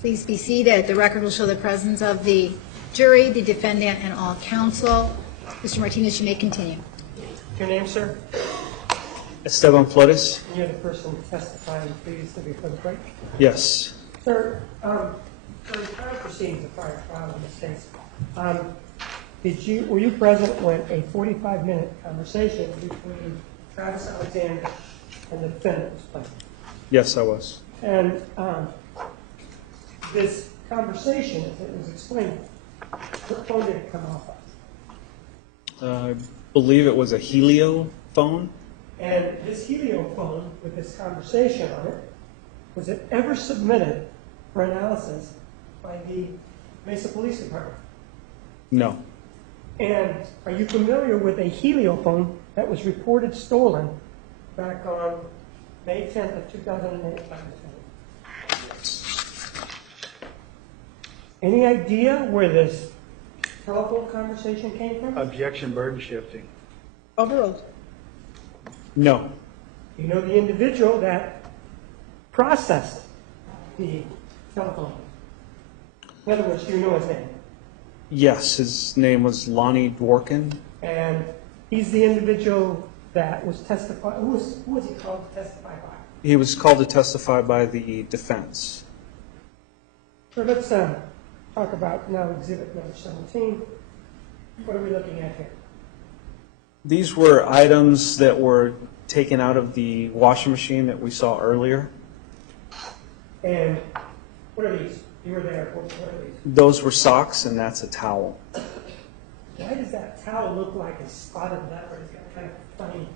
Please be seated. The record will show the presence of the jury, the defendant, and all counsel. Mr. Martinez, you may continue. Your name, sir? Esteban Flores? And you're the person testifying previously before the break? Yes. Sir, during prior proceedings of prior trial in this case, were you present when a 45-minute conversation between Travis Alexander and the defendant was played? Yes, I was. And this conversation, as it was explained, what phone did it come off of? I believe it was a Helio phone. And this Helio phone with this conversation on it, was it ever submitted for analysis by the Mesa Police Department? No. And are you familiar with a Helio phone that was reported stolen back on May 10th of 2008? Any idea where this telephone conversation came from? Objection, burden shifting. Overruled. No. You know the individual that processed the telephone. In other words, do you know his name? Yes, his name was Lonnie Dworkin. And he's the individual that was testified. Who was he called to testify by? He was called to testify by the defense. So let's talk about now exhibit number 17. What are we looking at here? These were items that were taken out of the washing machine that we saw earlier. And what are these? You were there. What are these? Those were socks, and that's a towel. Why does that towel look like it's spotted leopard? It's got kind of funny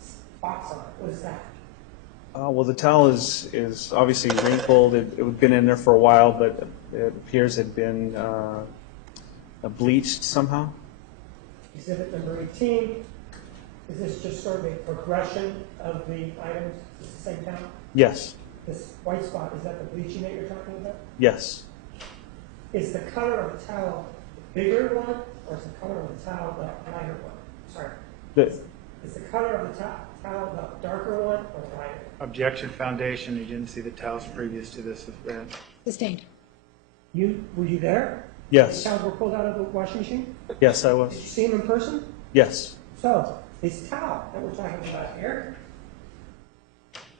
spots on it. What is that? Well, the towel is obviously wrinkled. It had been in there for a while, but it appears it had been bleached somehow. Exhibit number 18. Is this just sort of a progression of the items? Is it the same towel? Yes. This white spot, is that the bleaching that you're talking about? Yes. Is the color of the towel the bigger one, or is the color of the towel the lighter one? Sorry. Is the color of the towel the darker one or the lighter? Objection, foundation. You didn't see the towels previous to this event. Sustained. Were you there? Yes. The towels were pulled out of the washing machine? Yes, I Did was. you see them in person? Yes. So, this towel that we're talking about here,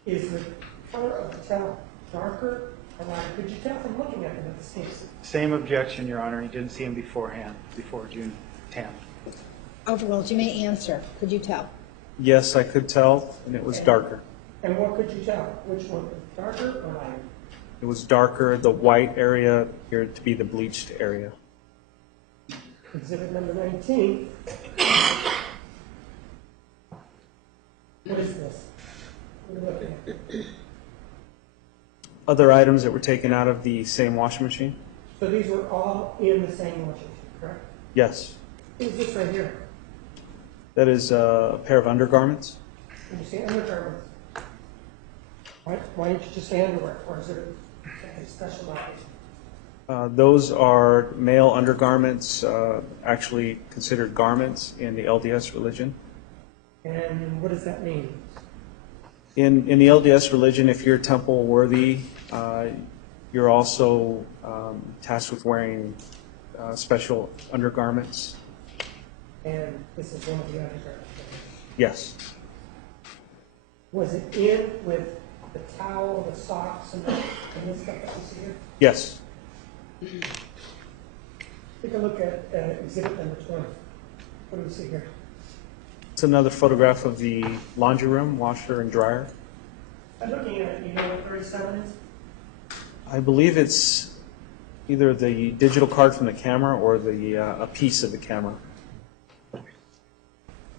is the color of the towel darker or lighter? Could you tell from looking at them at the stakes? Same objection, Your Honor. You didn't see him beforehand, before June 10th. Overruled. You may answer. Could you tell? Yes, I could tell, and it was darker. And what could you tell? Which one, darker or lighter? It was darker. The white area appeared to be the bleached area. Exhibit number 19. What is this? What are we looking at? Other items that were taken out of the same washing machine? So these were all in the same washing machine, correct? Yes. What is this right here? That is a pair of undergarments. When you say undergarments, why don't you just say underwear, or is it a specialized? Those are male undergarments, actually considered garments in the LDS religion. And what does that mean? In the LDS religion, if you're temple worthy, you're also tasked with wearing special undergarments. And this is one of the undergarments. Yes. Was it in with the towel, the socks, and this stuff that we see here? Yes. Take a look at exhibit number 20. What do we see here? It's another photograph of the laundry room, washer and dryer. I'm looking at it. You know what 37 is? I believe it's either the digital card from the camera or the a piece of the camera.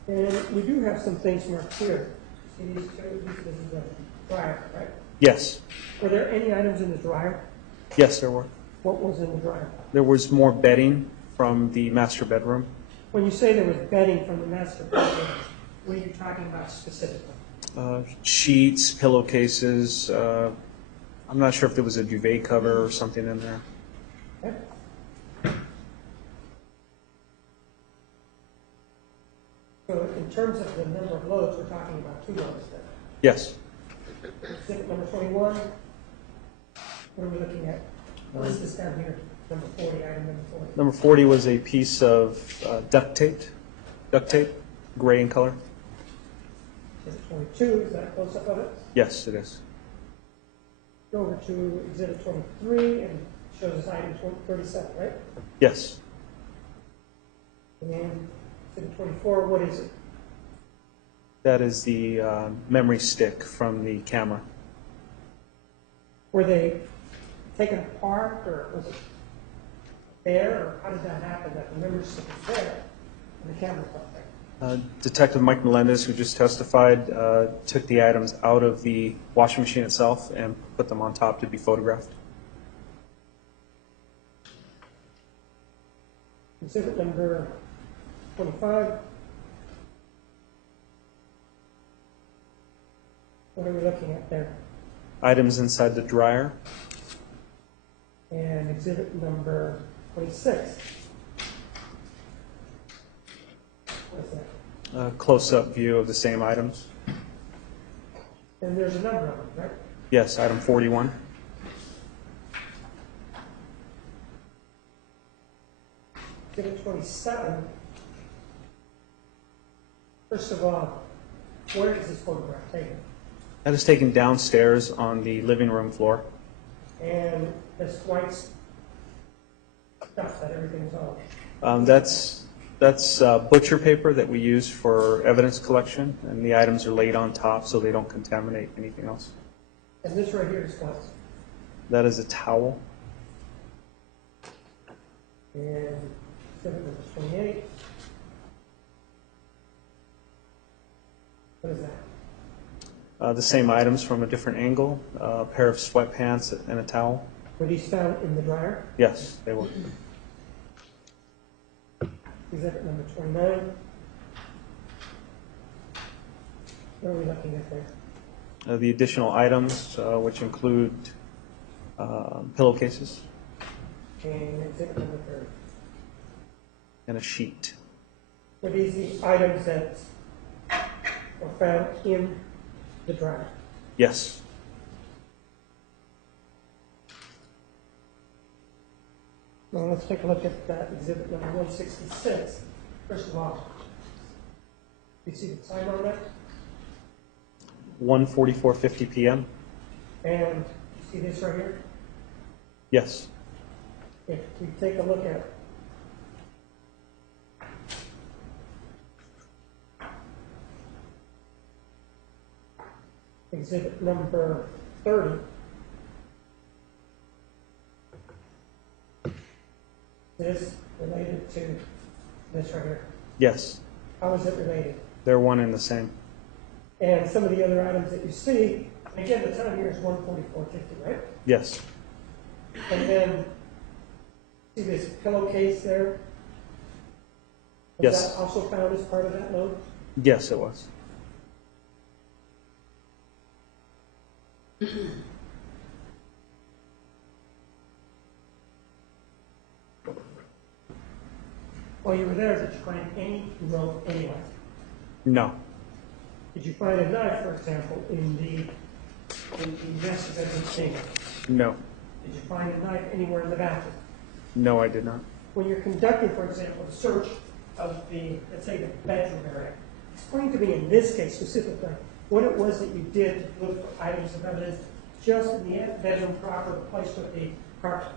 And we do have some things marked here. See these two? This is the dryer, right? Yes. Were there any items in the dryer? Yes, there were. What was in the dryer? There was more bedding from the master bedroom. When you say there was bedding from the master bedroom, what are you talking about specifically? Sheets, pillowcases. I'm not sure if there was a duvet cover or something in there. Okay. So in terms of the number of loads, we're talking about 2 loads then. Yes. Exhibit number 21. What are we looking at? What is this down here? Number 40, item number 40. Number 40 was a piece of duct tape, gray in color. Is it 22? Is that a close-up of it? Yes, it is. Go over to exhibit 23 and shows us item 37, right? Yes. And exhibit 24, what is it? That is the memory stick from the camera. Were they taken apart, or was it there, or how did that happen, that the memory stick was there and the camera's not there? Detective Mike Melendez, who just testified, took the items out of the washing machine itself and put them on top to be photographed. Exhibit number 25. What are we looking at there? Items inside the dryer. And exhibit number 26. What is that? A close-up view of the same items. And there's a number on it, right? Yes, item 41. Exhibit 27. First of all, where is this photograph taken? That is taken downstairs on the living room floor. And this white stuff that everything's on. That's butcher paper that we use for evidence collection, and the items are laid on top so they don't contaminate anything else. And this right here is what? That is a towel. And exhibit number 28. What is that? The same items from a different angle, a pair of sweatpants and a towel. Were these found in the dryer? Yes, they were. Exhibit number 29. What are we looking at there? The additional items, which include pillowcases And exhibit number 30. and a sheet. Were these the items that were found in the dryer? Yes. Now let's take a look at that exhibit number 166. First of all, you see the time on that? 1:44:50 p.m. And you see this right here? Yes. If we take a look at exhibit number 30, this related to this right here. Yes. How is it related? They're one and the same. And some of the other items that you see, again, the time here is 1:44:50, right? Yes. And then, see this pillowcase there? Was Yes. that also found as part of that load? Yes, it was. While you were there, did you find any rope anywhere? No. Did you find a knife, for example, in the master bedroom table? No. Did you find a knife anywhere in the bathroom? No, I did not. When you're conducting, for example, a search of the, let's say, the bedroom area, explain to me in this case specifically what it was that you did to look for items of evidence just in the bedroom proper, the place with the carpet.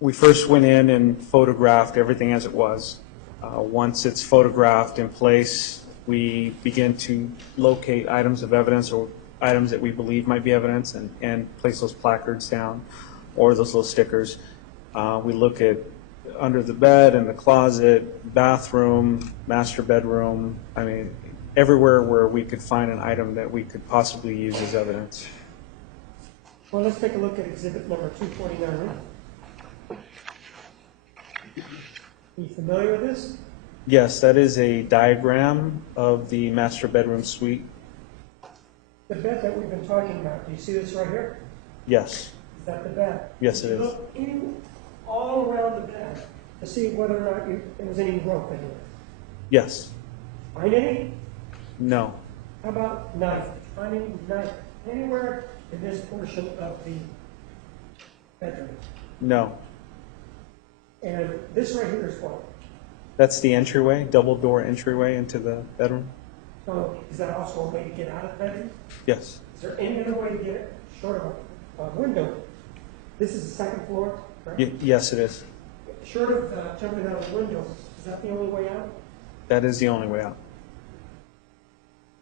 We first went in and photographed everything as it was. Once it's photographed in place, we begin to locate items of evidence or items that we believe might be evidence and place those placards down or those little stickers. We look at under the bed, in the closet, bathroom, master bedroom, I mean, everywhere where we could find an item that we could possibly use as evidence. Well, let's take a look at exhibit number 249. Are you familiar with this? Yes, that is a diagram of the master bedroom suite. The bed that we've been talking about, do you see this right here? Yes. Is that the bed? Yes, it Did you is. look all around the bed to see whether or not there was any rope anywhere? Yes. Find any? No. How about knife? Did you find any knife anywhere in this portion of the bedroom. No. And this right here is what? That's the entryway, double door entryway into the bedroom? So is that also a way to get out of the bedroom? Yes. Is there any other way to get it short of a window? This is the second floor, correct? Yes, it is. Short of jumping out of the window, is that the only way out? That is the only way out.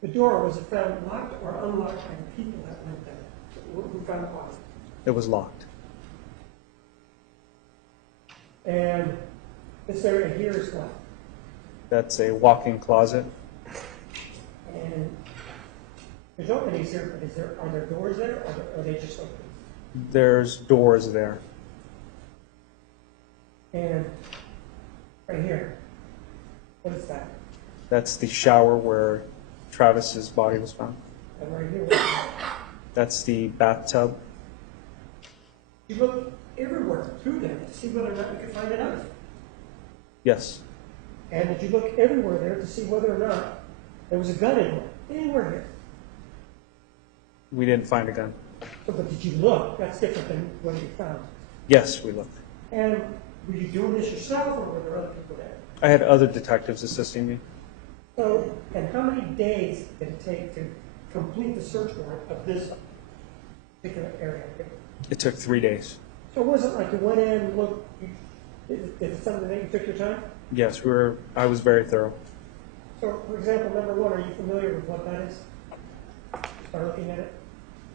The door, was it found locked or unlocked by the people that went there? Who found it locked? It was locked. And this area here is what? That's a walk-in closet. And there's openings here, but are there doors there, or are they just open? There's doors there. And right here, what is that? That's the shower where Travis's body was found. And right here, what is that? That's the bathtub. You look everywhere through there to see whether or not you could find a knife. Yes. And did you look everywhere there to see whether or not there was a gun anywhere here? We didn't find a gun. So, but did you look? That's different than what you found. Yes, we looked. And were you doing this yourself, or were there other people there? I had other detectives assisting me. So, and how many days did it take to complete the search warrant of this particular area? It took 3 days. So it wasn't like you went in and looked, is it something that you took your time? Yes, I was very thorough. So, for example, number one, are you familiar with what that is? Start looking at it.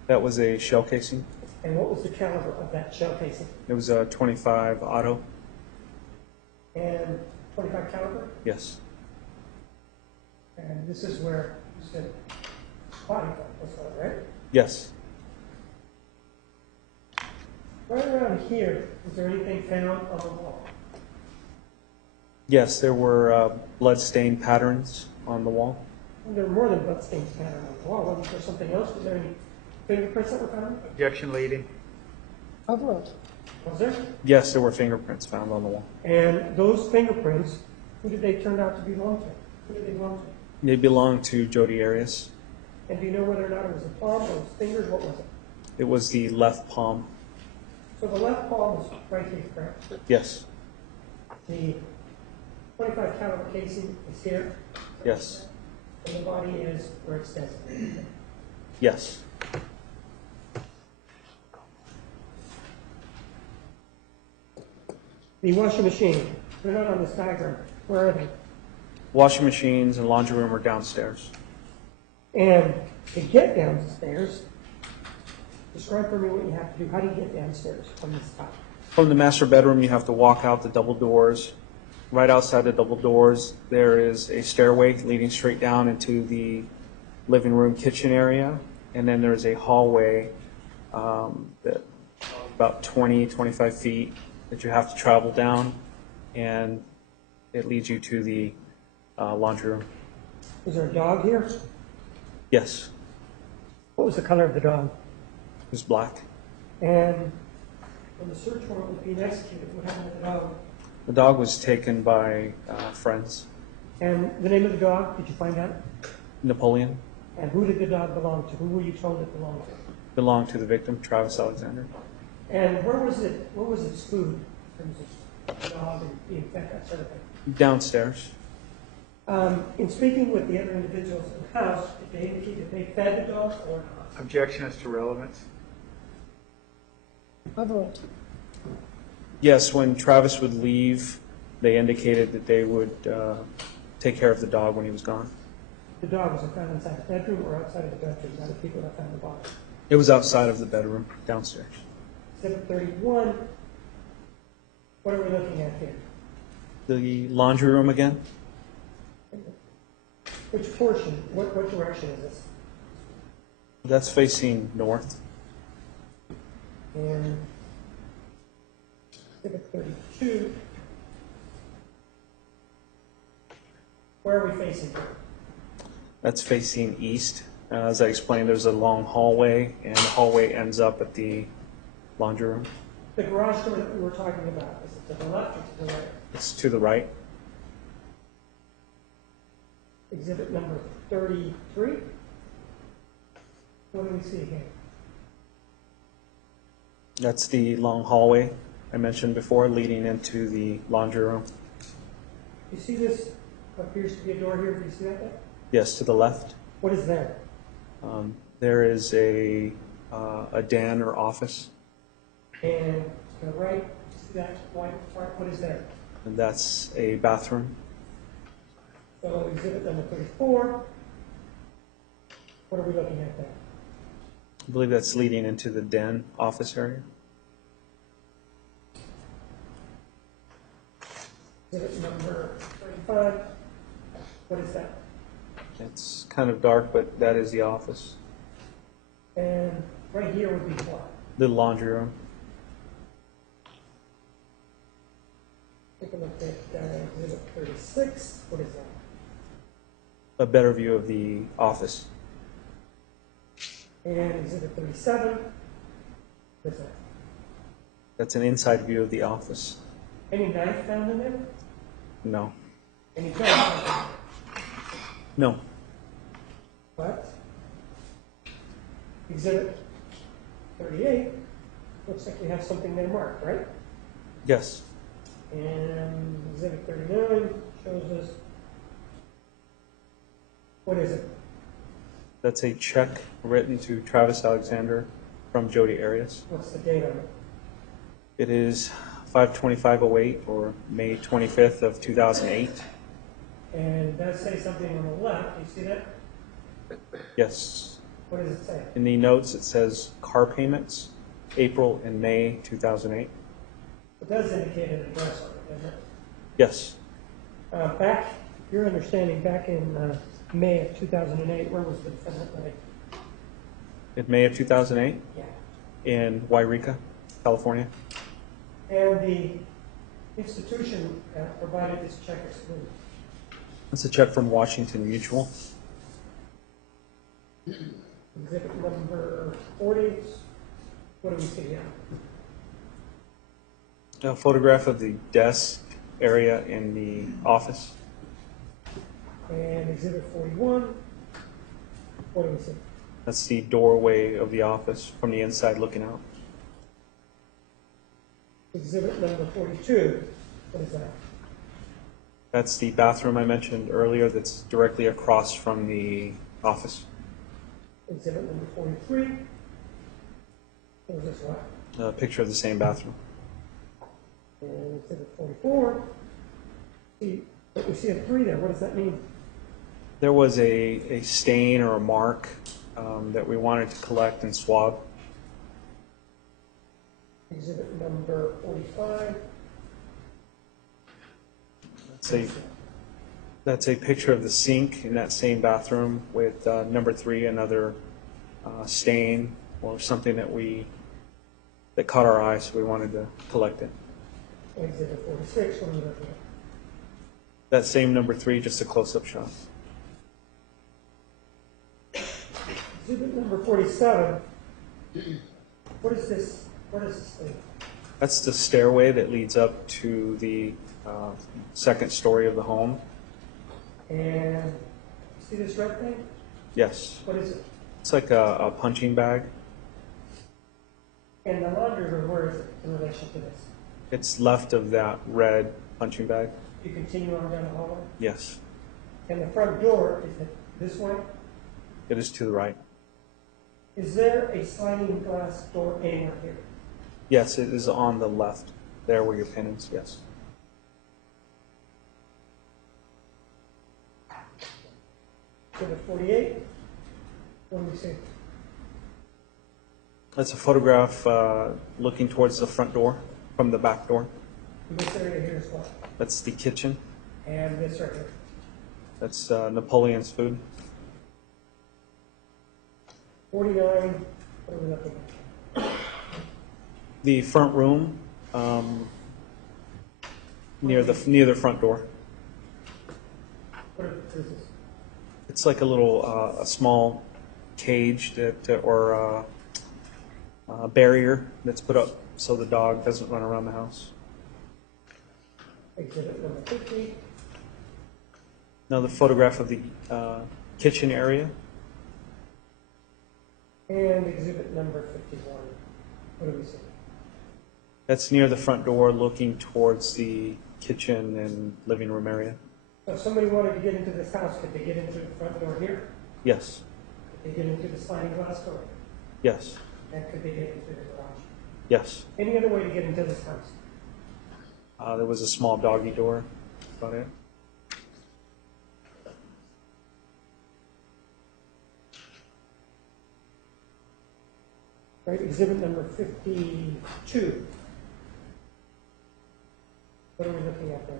That was a shell casing. And what was the caliber of that shell casing? It was a 25 auto. And 25 caliber? Yes. And this is where you said body part was found, right? Yes. Right around here, is there anything found on the wall? Yes, there were blood-stained patterns on the wall. And there were more than bloodstains found on the wall. Wasn't there something else? Was there any fingerprints that were found? Objection leading. Was there? Yes, there were fingerprints found on the wall. And those fingerprints, who did they turn out to belong to? Who did they belong to? They belonged to Jodi Arias. And do you know whether or not it was a palm or it was fingers? What was it? It was the left palm. So the left palm is right here, correct? Yes. The 25 caliber casing is here, Yes. and the body is where it says. Yes. The washing machine, they're not on this diagram. Where are they? Washing machines and laundry room are downstairs. And to get downstairs, describe for me what you have to do. How do you get downstairs from this top? From the master bedroom, you have to walk out the double doors. Right outside the double doors, there is a stairway leading straight down into the living room kitchen area. And then there's a hallway that about 20, 25 feet that you have to travel down. And it leads you to the laundry room. Is there a dog here? Yes, What was the color of the dog? it was black. And when the search warrant was being executed, what happened to the dog? The dog was taken by friends. And the name of the dog, did you find out? Napoleon And who did the dog belong to? Who were you told it belonged to? belonged to the victim, Travis Alexander. And where was it? What was its food in terms of the dog and being fed, that sort of thing? Downstairs. In speaking with the other individuals in the house, did they indicate that they fed the dog or not? Objection as to relevance. Overruled. Yes, when Travis would leave, they indicated that they would take care of the dog when he was gone. The dog was found inside the bedroom or outside of the bedroom by the people that found the body. It was outside of the bedroom, downstairs. 731. What are we looking at here? The laundry room again? Which portion? What direction is this? That's facing north. And Exhibit 32. Where are we facing here? That's facing east. As I explained, there's a long hallway, and the hallway ends up at the laundry room. The garage door that we were talking about, is it to the left or to the right? It's to the right. Exhibit number 33. What do we see here? That's the long hallway I mentioned before, leading into the laundry room. You see this appears to be a door here, do you see that there? Yes, to the left. What is there? There is a den or office, And to the right, see that white part, what is there? and that's a bathroom. So exhibit number 34, what are we looking at there? I believe that's leading into the den office area. Exhibit number 35, what is that? It's kind of dark, but that is the office. And right here would be what? The laundry room. Take a look at exhibit 36, what is that? A better view of the office. And exhibit 37, what is that? That's an inside view of the office. Any knife found in there? No. Any gun found in there? No. But exhibit 38, looks like we have something there marked, right? Yes. And exhibit 39 shows us, what is it? That's a check written to Travis Alexander from Jodi Arias. What's the date on it? It is 5/25/08 or May 25th of 2008. And it does say something on the left, do you see that? Yes. What does it say? In the notes, it says car payments, April and May 2008. It does indicate an address on it, doesn't it? Yes. Back, your understanding, back in May of 2008, where was the defendant living? In May of 2008 Yeah. in Wairika, California. And the institution provided this check as well. That's a check from Washington Mutual. Exhibit number 40, what do we see here? A photograph of the desk area in the office. And exhibit 41, what do we see? That's the doorway of the office from the inside looking out. Exhibit number 42, what is that? That's the bathroom I mentioned earlier that's directly across from the office. Exhibit number 43, what is this one? A picture of the same bathroom. And exhibit 44, see, we see a 3 there, what does that mean? There was a stain or a mark that we wanted to collect and swab. Exhibit number 45, That's a picture of the sink in that same bathroom with number 3, another stain or something that caught our eye, so we wanted to collect it. exhibit 46, what are we looking at? That same number 3, just a close-up shot. Exhibit number 47, what is this thing? That's the stairway that leads up to the second story of the home. And see this red thing? Yes. What is it? It's like a punching bag. And the laundry room, where is it in relation to this? It's left of that red punching bag. You continue on down the hallway? Yes. And the front door, is it this way? It is to the right. Is there a sliding glass door anywhere here? Yes, it is on the left, there where your pin is, yes. Exhibit 48, what do we see? That's a photograph looking towards the front door from the back door. And this area here is what? That's the kitchen. And this right here. That's Napoleon's food. 49, what are we looking at? The front room near the front door. What is this? It's like a little a small cage or a barrier that's put up so the dog doesn't run around the house. Exhibit number 50, Another photograph of the kitchen area. and exhibit number 51. What do we see? That's near the front door looking towards the kitchen and living room area. So if somebody wanted to get into this house, could they get into the front door here? Yes, Could they get into the sliding glass door? yes, And could they get into the garage? yes. Any other way to get into this house? There was a small doggy door. That's about it. Right, exhibit number 52. What are we looking at there?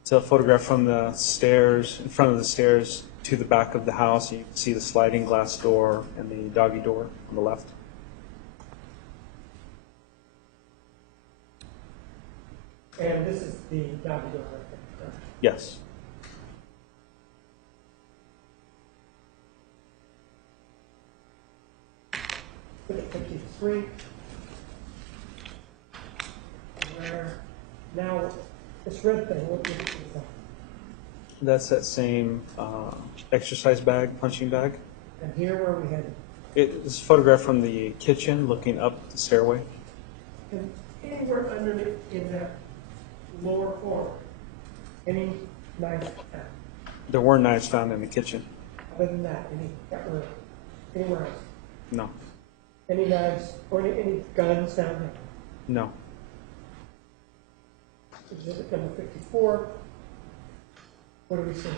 It's a photograph from the stairs, in front of the stairs to the back of the house. You can see the sliding glass door and the doggy door on the left. And this is the doggy door right there, correct? Yes. Exhibit 53. Where now, this red thing, what is that? That's that same exercise bag, punching bag. And here where we had, It's a photograph from the kitchen looking up the stairway. and anywhere underneath in that lower corner, any knife found? There were knives found in the kitchen. Other than that, anywhere else? No, Any knives or any guns down there? no. Exhibit number 54. What do we see?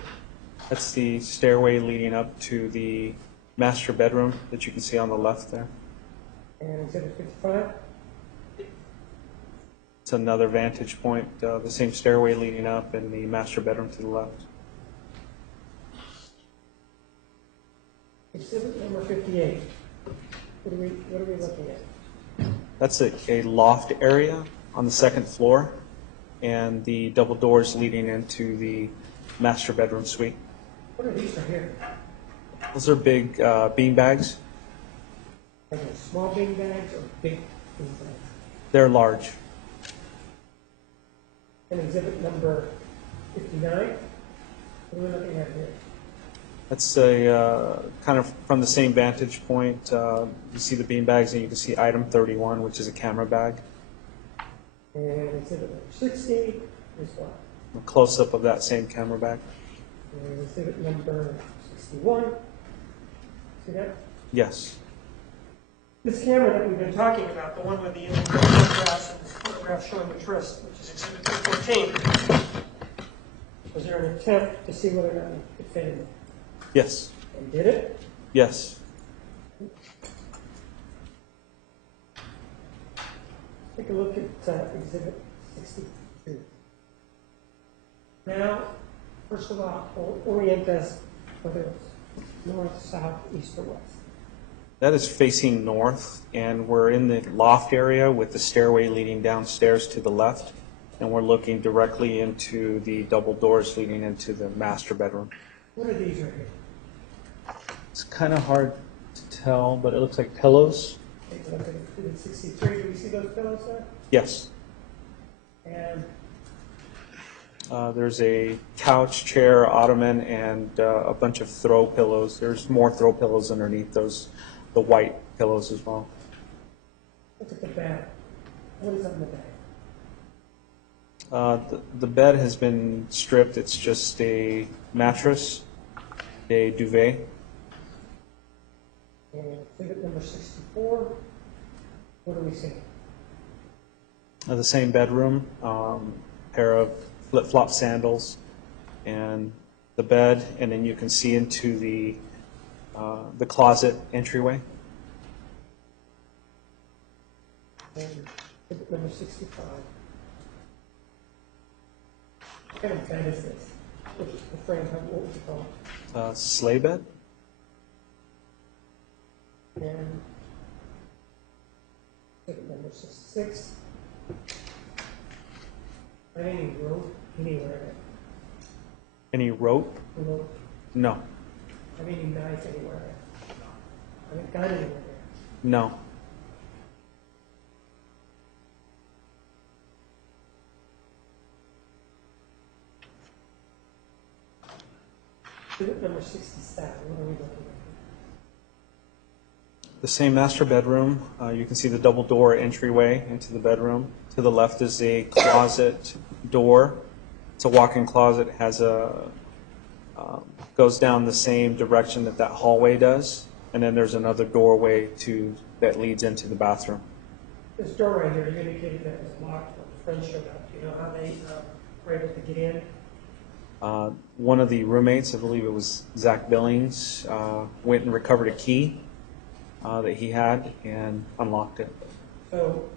That's the stairway leading up to the master bedroom that you can see on the left there. And exhibit 55. It's another vantage point, the same stairway leading up and the master bedroom to the left. Exhibit number 58. What are we looking at? That's a loft area on the second floor and the double doors leading into the master bedroom suite. What are these right here? Those are big bean bags. Are they small bean bags or big bean bags? They're large. And exhibit number 59. What are we looking at here? That's a kind of from the same vantage point. You see the bean bags and you can see item 31, which is a camera bag. And exhibit number 60 is what? A close-up of that same camera bag. And exhibit number 61. See that? Yes. This camera that we've been talking about, the one with the photographs and this photograph showing the tryst, which is exhibit 214, was there an attempt to see whether or not it could fit in there? Yes. And did it? Yes. Take a look at exhibit 62. Now, first of all, orient us whether it's north, south, east, or west. That is facing north, and we're in the loft area with the stairway leading downstairs to the left, and we're looking directly into the double doors leading into the master bedroom. What are these right here? It's kind of hard to tell, but it looks like pillows. Take a look at exhibit 63. Do we see those pillows there? Yes. And There's a couch, chair, ottoman, and a bunch of throw pillows. There's more throw pillows underneath those, the white pillows as well. look at the bed. What is on the bed? The bed has been stripped. It's just a mattress, a duvet. And exhibit number 64. What do we see? The same bedroom, pair of flip-flop sandals, and the bed, and then you can see into the closet entryway. And exhibit number 65. What kind of bed is this? Which is the frame, what would you call it? Sleigh bed. And exhibit number 66. Any rope anywhere? Any rope? Rope? No. Any knife anywhere? Any gun anywhere? No. Exhibit number 67. What are we looking The same master bedroom. You can see the double door entryway into the bedroom. To the left is a closet door. It's a walk-in closet. It has goes down the same direction that hallway does, and then there's another doorway that leads into the bathroom. This door right here, you indicated that it was locked when friends showed up. Do you know how they were able to get in? One of the roommates, I believe it was Zach Billings, went and recovered a key that he had and unlocked it. So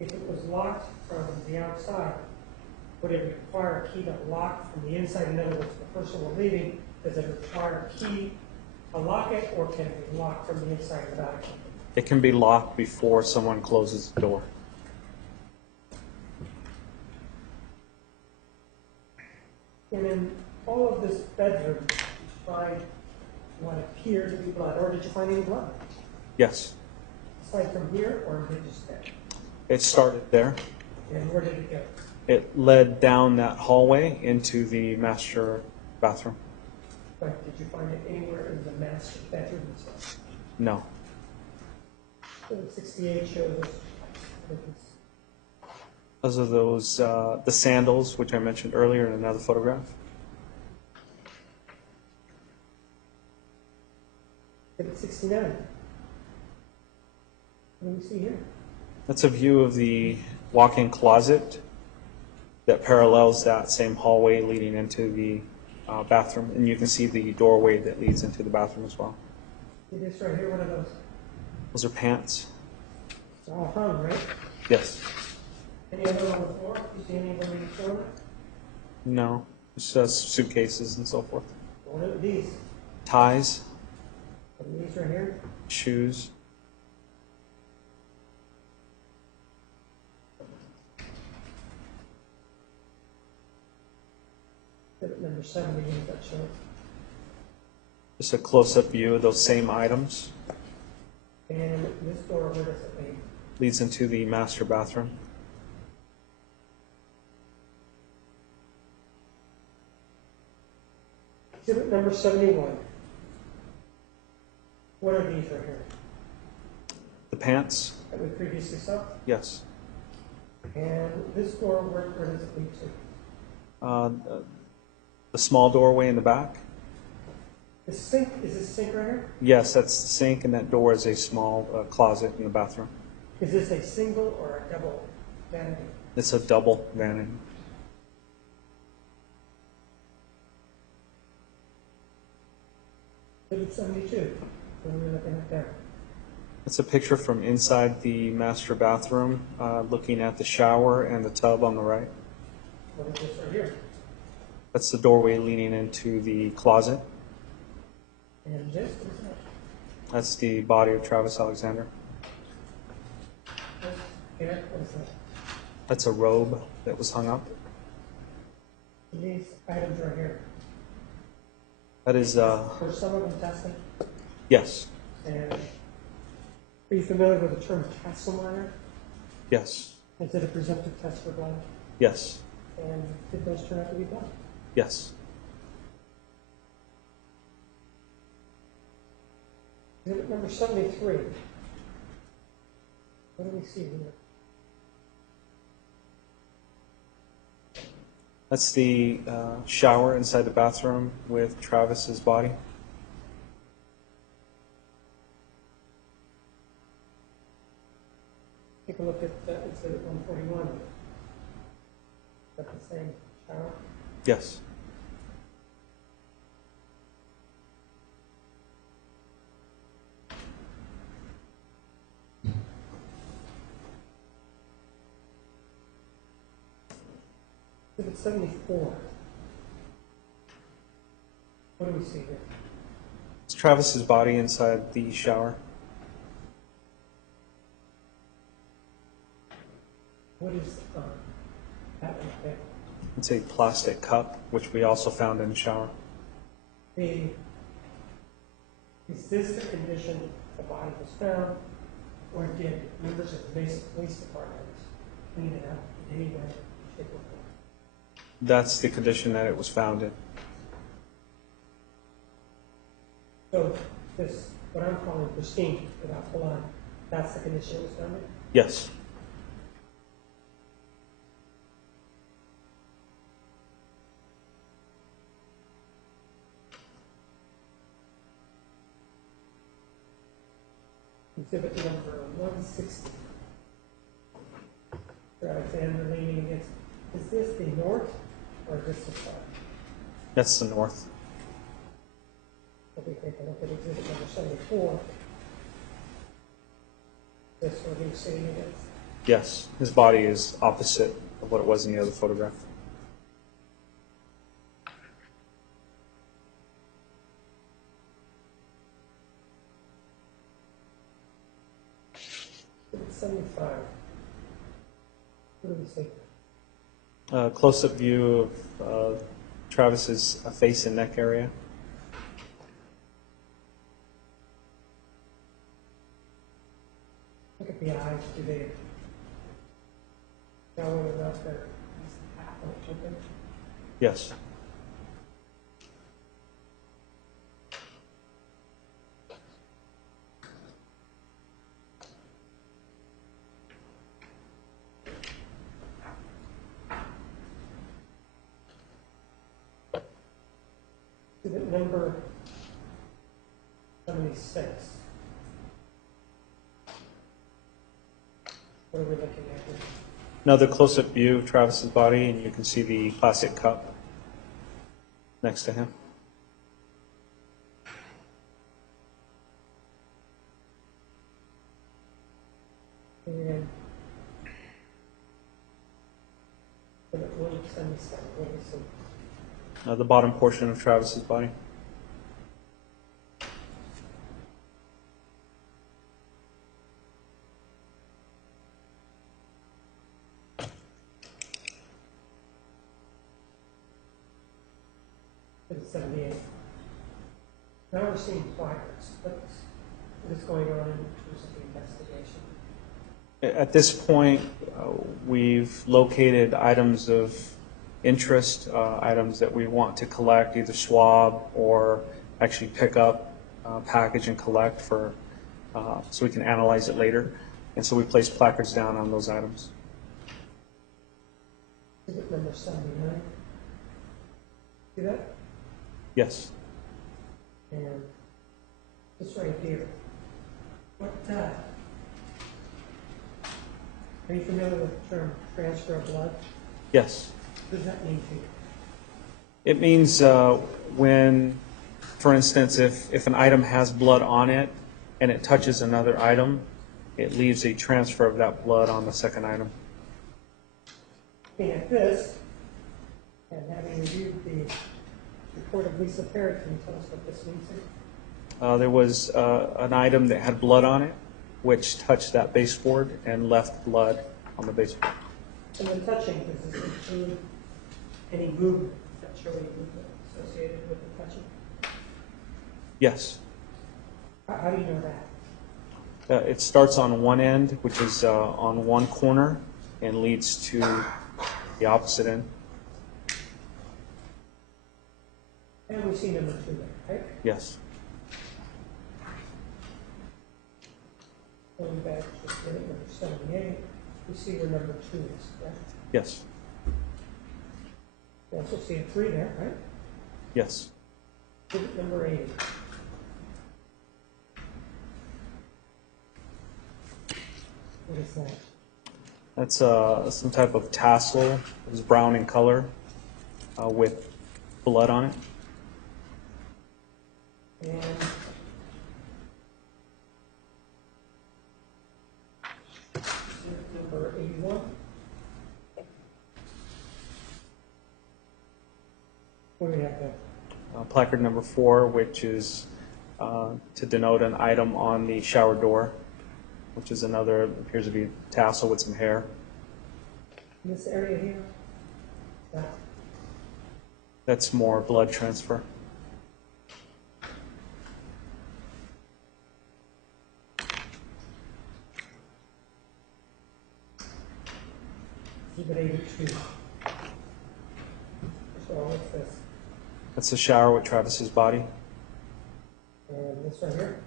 if it was locked from the outside, would it require a key to lock from the inside? In other words, the person we're leaving, does it require a key to lock it, or can it be locked from the inside of the bathroom? It can be locked before someone closes the door. And in all of this bedroom, did you find what appeared to be blood, or did you find any blood? Yes, Aside from here, or did it just there? it started there. And where did it go? It led down that hallway into the master bathroom. But did you find it anywhere in the master bedroom itself? No. So 68 shows that it's Those are the sandals, which I mentioned earlier in another photograph. Exhibit 69. What do we see here? That's a view of the walk-in closet that parallels that same hallway leading into the bathroom, and you can see the doorway that leads into the bathroom as well. See this right here, one of those. Those are pants. It's all hung, right? Yes. Any other on the floor? You see any of them on the floor? No. It's suitcases and so forth. What are these? Ties, What are these right here? shoes. Exhibit number 70, what does that show? Just a close-up view of those same items. And this door, where does it lead? Leads into the master bathroom. Exhibit number 71. What are these right here? The pants. That we previously saw? Yes. And this door, where does it lead to? The small doorway in the back. The sink, is this sink right here? Yes, that's the sink, and that door is a small closet in the bathroom. Is this a single or a double vanity? It's a double vanity. Exhibit 72. What are we looking at there? It's a picture from inside the master bathroom, looking at the shower and the tub on the right. What is this right here? That's the doorway leading into the closet. And this, what is that? That's the body of Travis Alexander. This here, what is that? That's a robe that was hung up. And these items right here. That is, Were some of them tested? yes, And are you familiar with the term Kasselmeyer? yes, Is it a presumptive test for blood? yes, And did those turn out to be blood? yes. Exhibit number 73. What do we see here? That's the shower inside the bathroom with Travis's body. Take a look at exhibit 141. Is that the same shower? Yes. Exhibit 74. What do we see here? It's Travis's body inside the shower. What is that right there? It's a plastic cup, which we also found in the shower. Is this the condition the body was found, or did members of the basic police department clean it up in any way, shape, or form? That's the condition that it was found in. So this what I'm calling pristine, without blood. That's the condition it was found in? Yes. Exhibit number 160. Alexander leaning against, is this the north or is this the south? That's the north. If we take a look at exhibit number 74, this where he's sitting against. Yes. His body is opposite of what it was in the other photograph. Exhibit 75. What do we see? Close-up view of Travis's face and neck area. Look at the eyes, do they know whether or not they're half open? Yes. Exhibit number 76. What are we looking at here? Another close-up view of Travis's body, and you can see the plastic cup next to him. And exhibit 177, what do we see? The bottom portion of Travis's body. Exhibit 78. Now we're seeing placards. What is going on in terms of the investigation? At this point, we've located items of interest, items that we want to collect, either swab or actually pick up, package and collect for, so we can analyze it later. And so we place placards down on those items. Exhibit number 79. See that? Yes. And this right here. What, are you familiar with the term transfer of blood? Yes. What does that mean to you? It means when, for instance, if an item has blood on it and it touches another item, it leaves a transfer of that blood on the second item. Looking at this, and having reviewed the report of Lisa Parrott, can you tell us what this means? There was an item that had blood on it, which touched that baseboard and left blood on the baseboard. And when touching, does this include any movement, that show any movement associated with the touching? Yes. How do you know that? It starts on one end, which is on one corner, and leads to the opposite end. And we see number 2 there, right? Yes. Going back to exhibit number 78, we see where number 2 is, correct? Yes. We also see a 3 there, right? Yes. Exhibit number 80. What is that? That's some type of tassel. It's brown in color with blood on it. And exhibit number 81. What do we have there? Placard number 4, which is to denote an item on the shower door, which is another, appears to be tassel with some hair. In this area here? That. That's more blood transfer. Exhibit 82. So what's this? That's the shower with Travis's body. And this right here?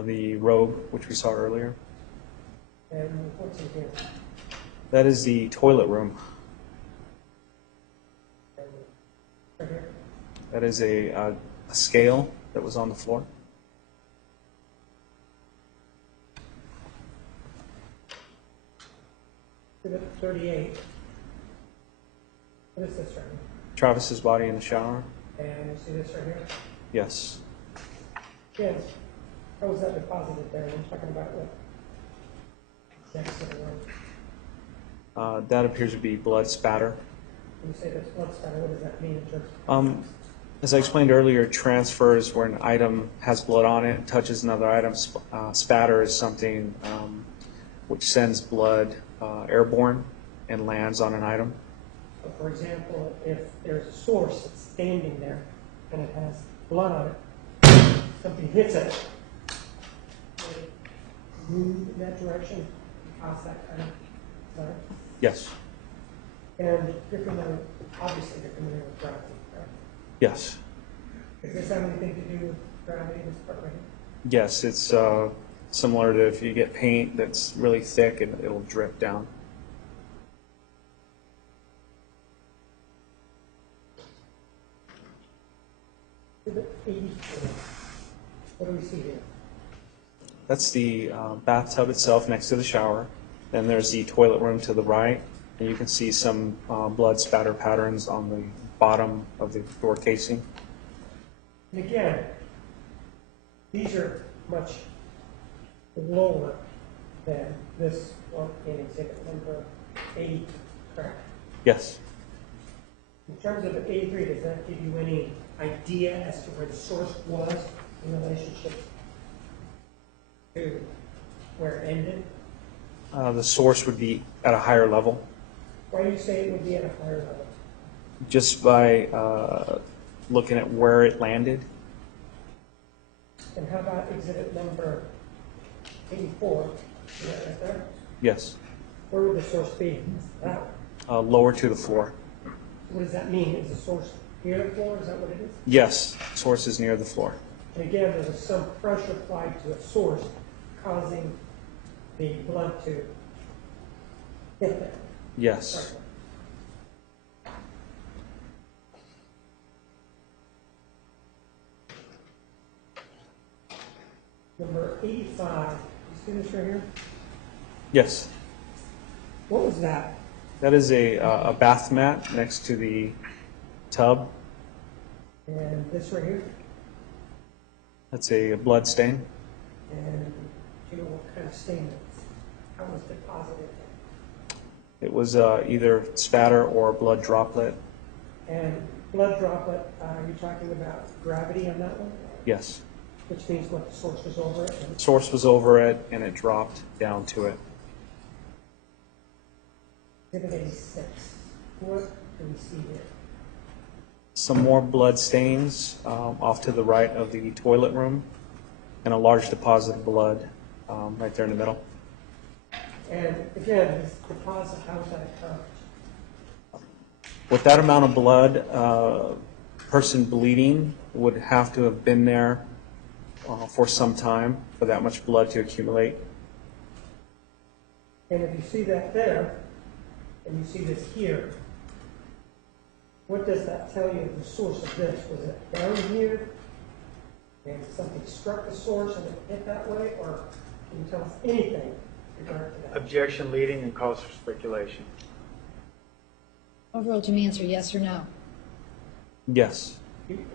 The robe, which we saw earlier. And what's in here? That is the toilet room. And right here? That is a scale that was on the floor. Exhibit 38. What is this right here? Travis's body in the shower. And you see this right here? Yes. Yes. How was that deposited there? I'm talking about what? Next to the room. That appears to be blood spatter. When you say that's blood spatter, what does that mean in terms of? As I explained earlier, transfers where an item has blood on it, touches another item. Spatter is something which sends blood airborne and lands on an item. So for example, if there's a source that's standing there and it has blood on it, something hits it, will it move in that direction, cause that kind of blood? Yes. And you're familiar, obviously you're familiar with gravity, right? Yes. Does this have anything to do with gravity, this part right here? Yes, it's similar to if you get paint that's really thick and it'll drip down. Exhibit 84. What do we see here? That's the bathtub itself next to the shower. Then there's the toilet room to the right, and you can see some blood spatter patterns on the bottom of the door casing. And again, these are much lower than this one in exhibit number 80, correct? Yes. In terms of 83, does that give you any idea as to where the source was in relationship to where it ended? The source would be at a higher level, Why do you say it would be at a higher level? just by looking at where it landed. And how about exhibit number 84? Is that right there? Yes. Where would the source be? That one. Lower to the floor. What does that mean? Is the source near the floor? Is that what it is? Yes, source is near the floor. And again, there was some pressure applied to a source causing the blood to hit there. Yes. Number 85, you see this right here? Yes. What was that? That is a bath mat next to the tub. And this right here? That's a blood stain. And do you know what kind of stain it is? How was it deposited there? It was either spatter or blood droplet. And blood droplet, are you talking about gravity on that one? Yes. Which means what, the source was over it? And Source was over it and it dropped down to it. exhibit 86. What do we see here? Some more blood stains off to the right of the toilet room and a large deposit of blood right there in the middle. And again, this deposit, how is that accomplished? With that amount of blood, person bleeding would have to have been there for some time for that much blood to accumulate. And if you see that there, and you see this here, what does that tell you of the source of this? Was it down here, and something struck the source and it hit that way, or can you tell us anything regarding to that? Objection leading and cause for speculation. Overall, to me, answer yes or no. Yes.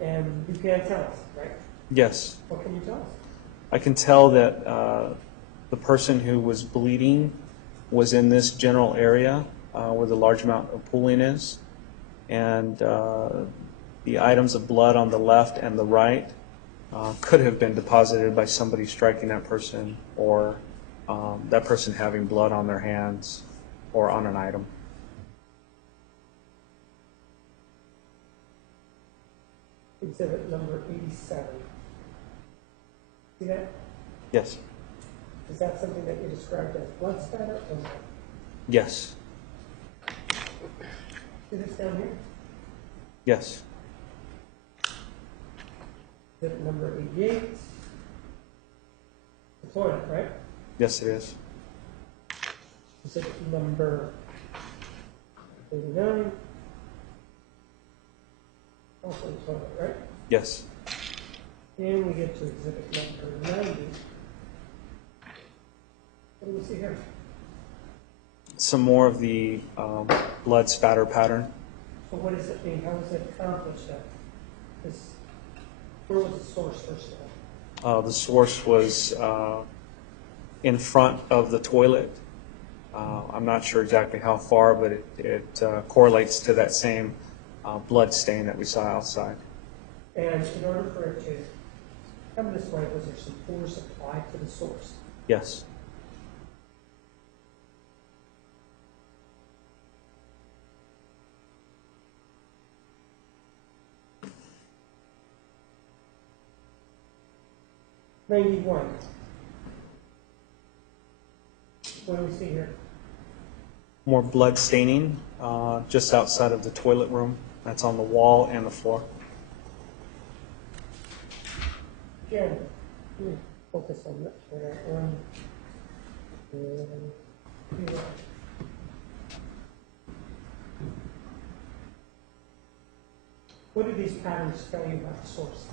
And you can't tell us, right? Yes. What can you tell us? I can tell that the person who was bleeding was in this general area where the large amount of pooling is, and the items of blood on the left and the right could have been deposited by somebody striking that person, or that person having blood on their hands or on an item. Exhibit number 87. See that? Yes. Is that something that you described as blood spatter or not? Yes. See this down here? Yes. Exhibit number 88. toilet, right? Yes, it is. Exhibit number 39. Also the toilet, right? Yes. And we get to exhibit number 90. What do we see here? Some more of the blood spatter pattern. So what does it mean? How does it accomplish that? Where was the source first of all? The source was in front of the toilet. I'm not sure exactly how far, but it correlates to that same blood stain that we saw outside. And in order for it to come this way, was there some force applied to the source? Yes. What do we see here? More blood staining just outside of the toilet room. That's on the wall and the floor. Again, let me focus on that one. And here. What do these patterns tell you about the source?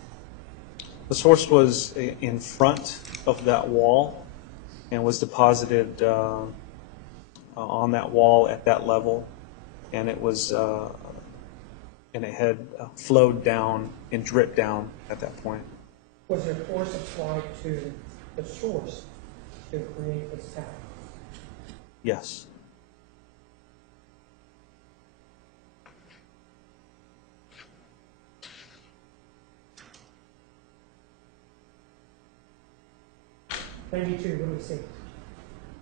The source was in front of that wall and was deposited on that wall at that level, and it was and it had flowed down and dripped down at that point. Was there force applied to the source to create this pattern? Yes. What do we see?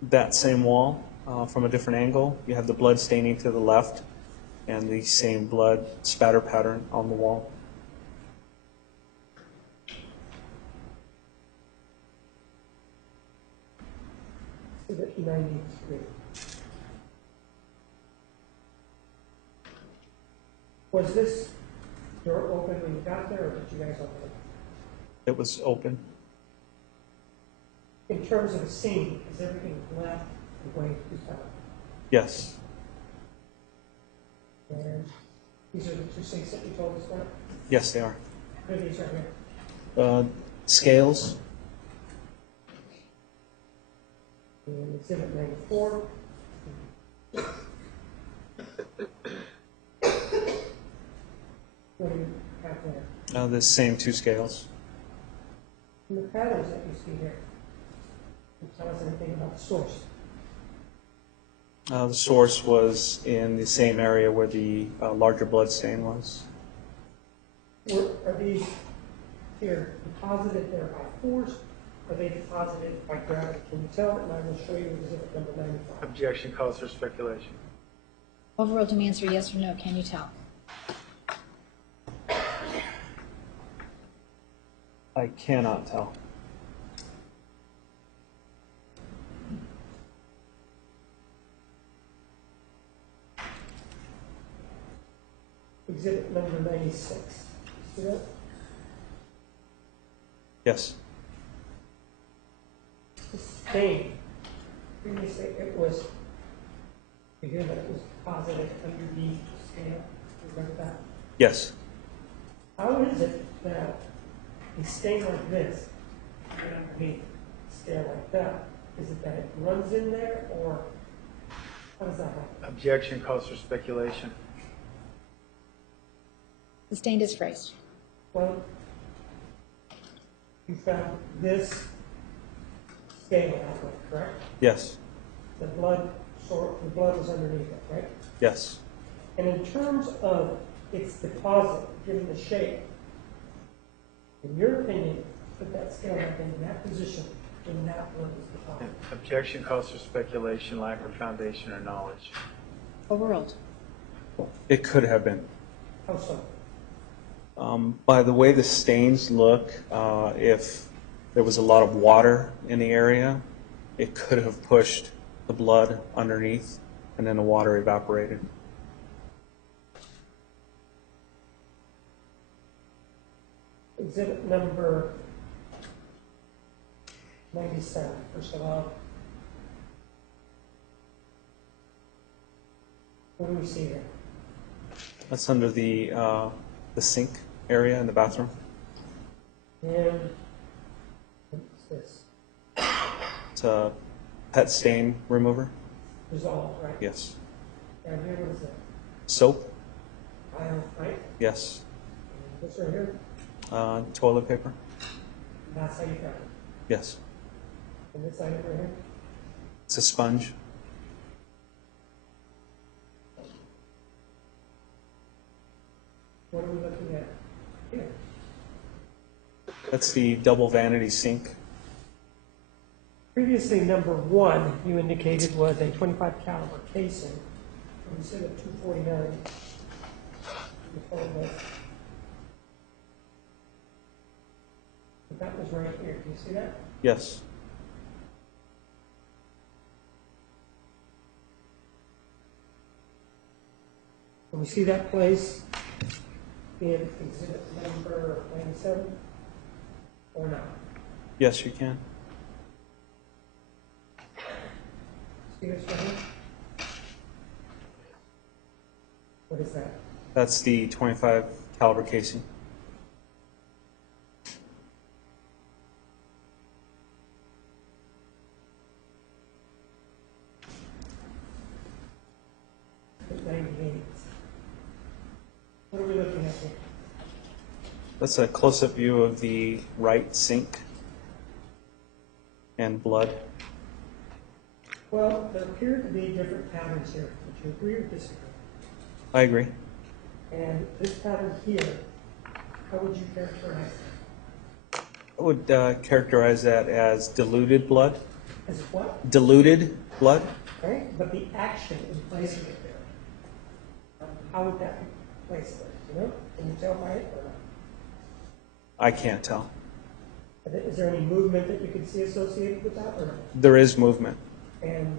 That same wall from a different angle. You have the blood staining to the left and the same blood spatter pattern on the wall. Exhibit 93. Was this door open when you got there, or did you guys open it? It was open. In terms of the scene, is everything left the way you found it? Yes. And these are the two sinks that you told us about? Yes, they are. What are these right here? Scales. And exhibit 94. What do you have there? The same two scales. And the patterns that you see here, can you tell us anything about the source? The source was in the same area where the larger blood stain was. Are these here deposited there by force? Are they deposited by gravity? Can you tell? And I will show you exhibit number 95. Objection calls for speculation. Overruled to answer yes or no. Can you tell? I cannot tell. Exhibit number 96. See that? Yes. The stain. Previously it was, you hear that it was deposited underneath the scale. Remember that? Yes. How is it that a stain like this, underneath a scale like that, is it that it runs in there, or how does that happen? Objection calls for speculation. The stain is phrased. Well, you found this scale outlet, correct? Yes. The blood was underneath it, right? Yes. And in terms of its deposit, given the shape, in your opinion, could that scale have been in that position when that blood was deposited? Objection calls for speculation, lack of foundation or knowledge. Overruled. It could have been. How so? By the way the stains look, if there was a lot of water in the area, it could have pushed the blood underneath and then the water evaporated. Exhibit number 97, first of all. What do we see here? That's under the sink area in the bathroom. And what's this? It's a pet stain remover. Resolve, right? Yes. And here, what is that? Soap. Vinyl, right? Yes. And this right here, Toilet paper. that's how you cut it. Yes. And this item right here, It's a sponge. what are we looking at here? That's the double vanity sink. Previously, number 1, you indicated was a 25 caliber casing. And you said a 249. The phone was. But that was right here. Do you see that? Yes. Can we see that place in exhibit number 97? Or not? Yes, you can. See this right here? What is that? That's the 25 caliber casing. At 98. What are we looking at here? That's a close-up view of the right sink and blood. Well, there appear to be different patterns here. Would you agree or disagree? I agree. And this pattern here, how would you characterize it? I would characterize that as diluted blood. As what? Diluted blood? Right? But the action in placing it there, how would that be placed there? You know? Can you tell by it or not? I can't tell. Is there any movement that you can see associated with that or not? There is movement. And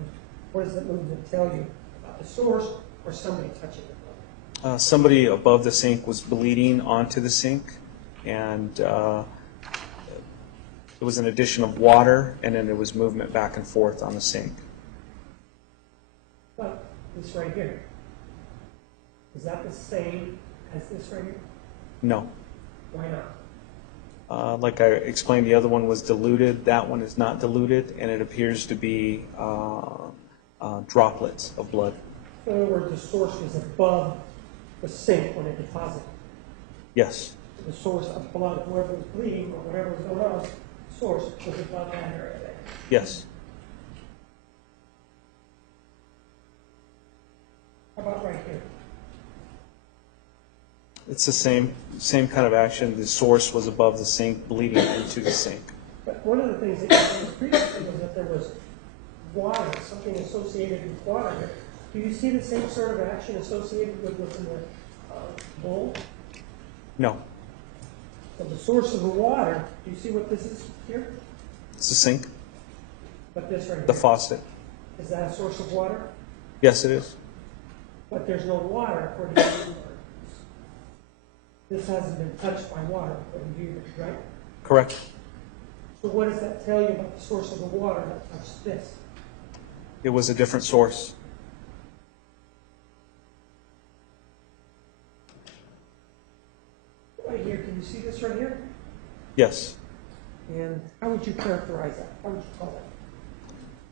what does that movement tell you about the source or somebody touching the blood? Somebody above the sink was bleeding onto the sink, and there was an addition of water, and then there was movement back and forth on the sink. But this right here, is that the same as this right here? No. Why not? Like I explained, the other one was diluted. That one is not diluted, and it appears to be droplets of blood. In other words, the source was above the sink when it deposited. Yes. The source of blood, whoever was bleeding or whatever was going on, the source was above that area there. Yes. How about right here? It's the same kind of action. The source was above the sink, bleeding into the sink. But one of the things that you said previously was that there was water, something associated with water here. Do you see the same sort of action associated with what's in the bowl? No. So the source of the water, do you see what this is here? It's the sink, But this right here. the faucet. Is that a source of water? Yes, it is. But there's no water according to you. This hasn't been touched by water according to you, right? Correct. So what does that tell you about the source of the water that touched this? It was a different source. Right here, can you see this right here? Yes. And how would you characterize that? How would you call that?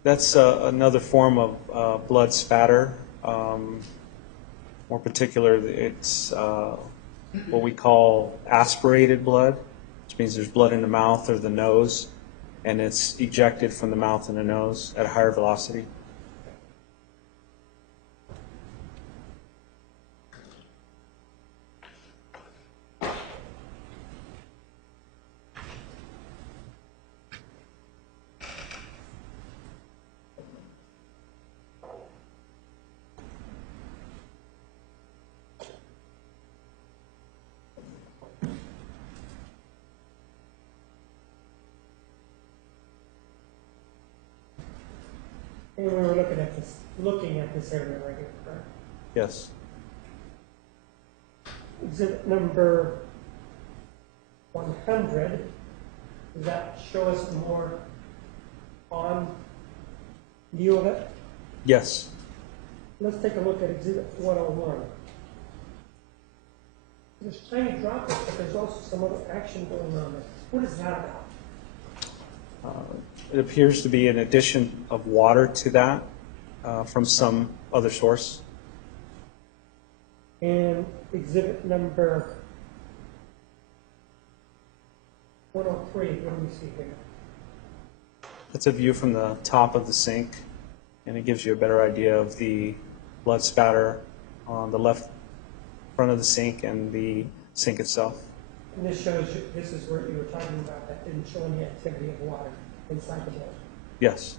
That's another form of blood spatter. More particular, it's what we call aspirated blood, which means there's blood in the mouth or the nose, and it's ejected from the mouth and the nose at a higher velocity. And we were looking at this area right here, correct? Yes. Exhibit number 100, does that show us a more on view of it? Yes. Let's take a look at Exhibit 101. There's tiny droplets, but there's also some other action going on there. What is that about? It appears to be an addition of water to that from some other source. And exhibit number 103, what do we see here? It's a view from the top of the sink, and it gives you a better idea of the blood spatter on the left front of the sink and the sink itself. And this shows you, this is where you were talking about, that didn't show any activity of water inside the bowl. Yes.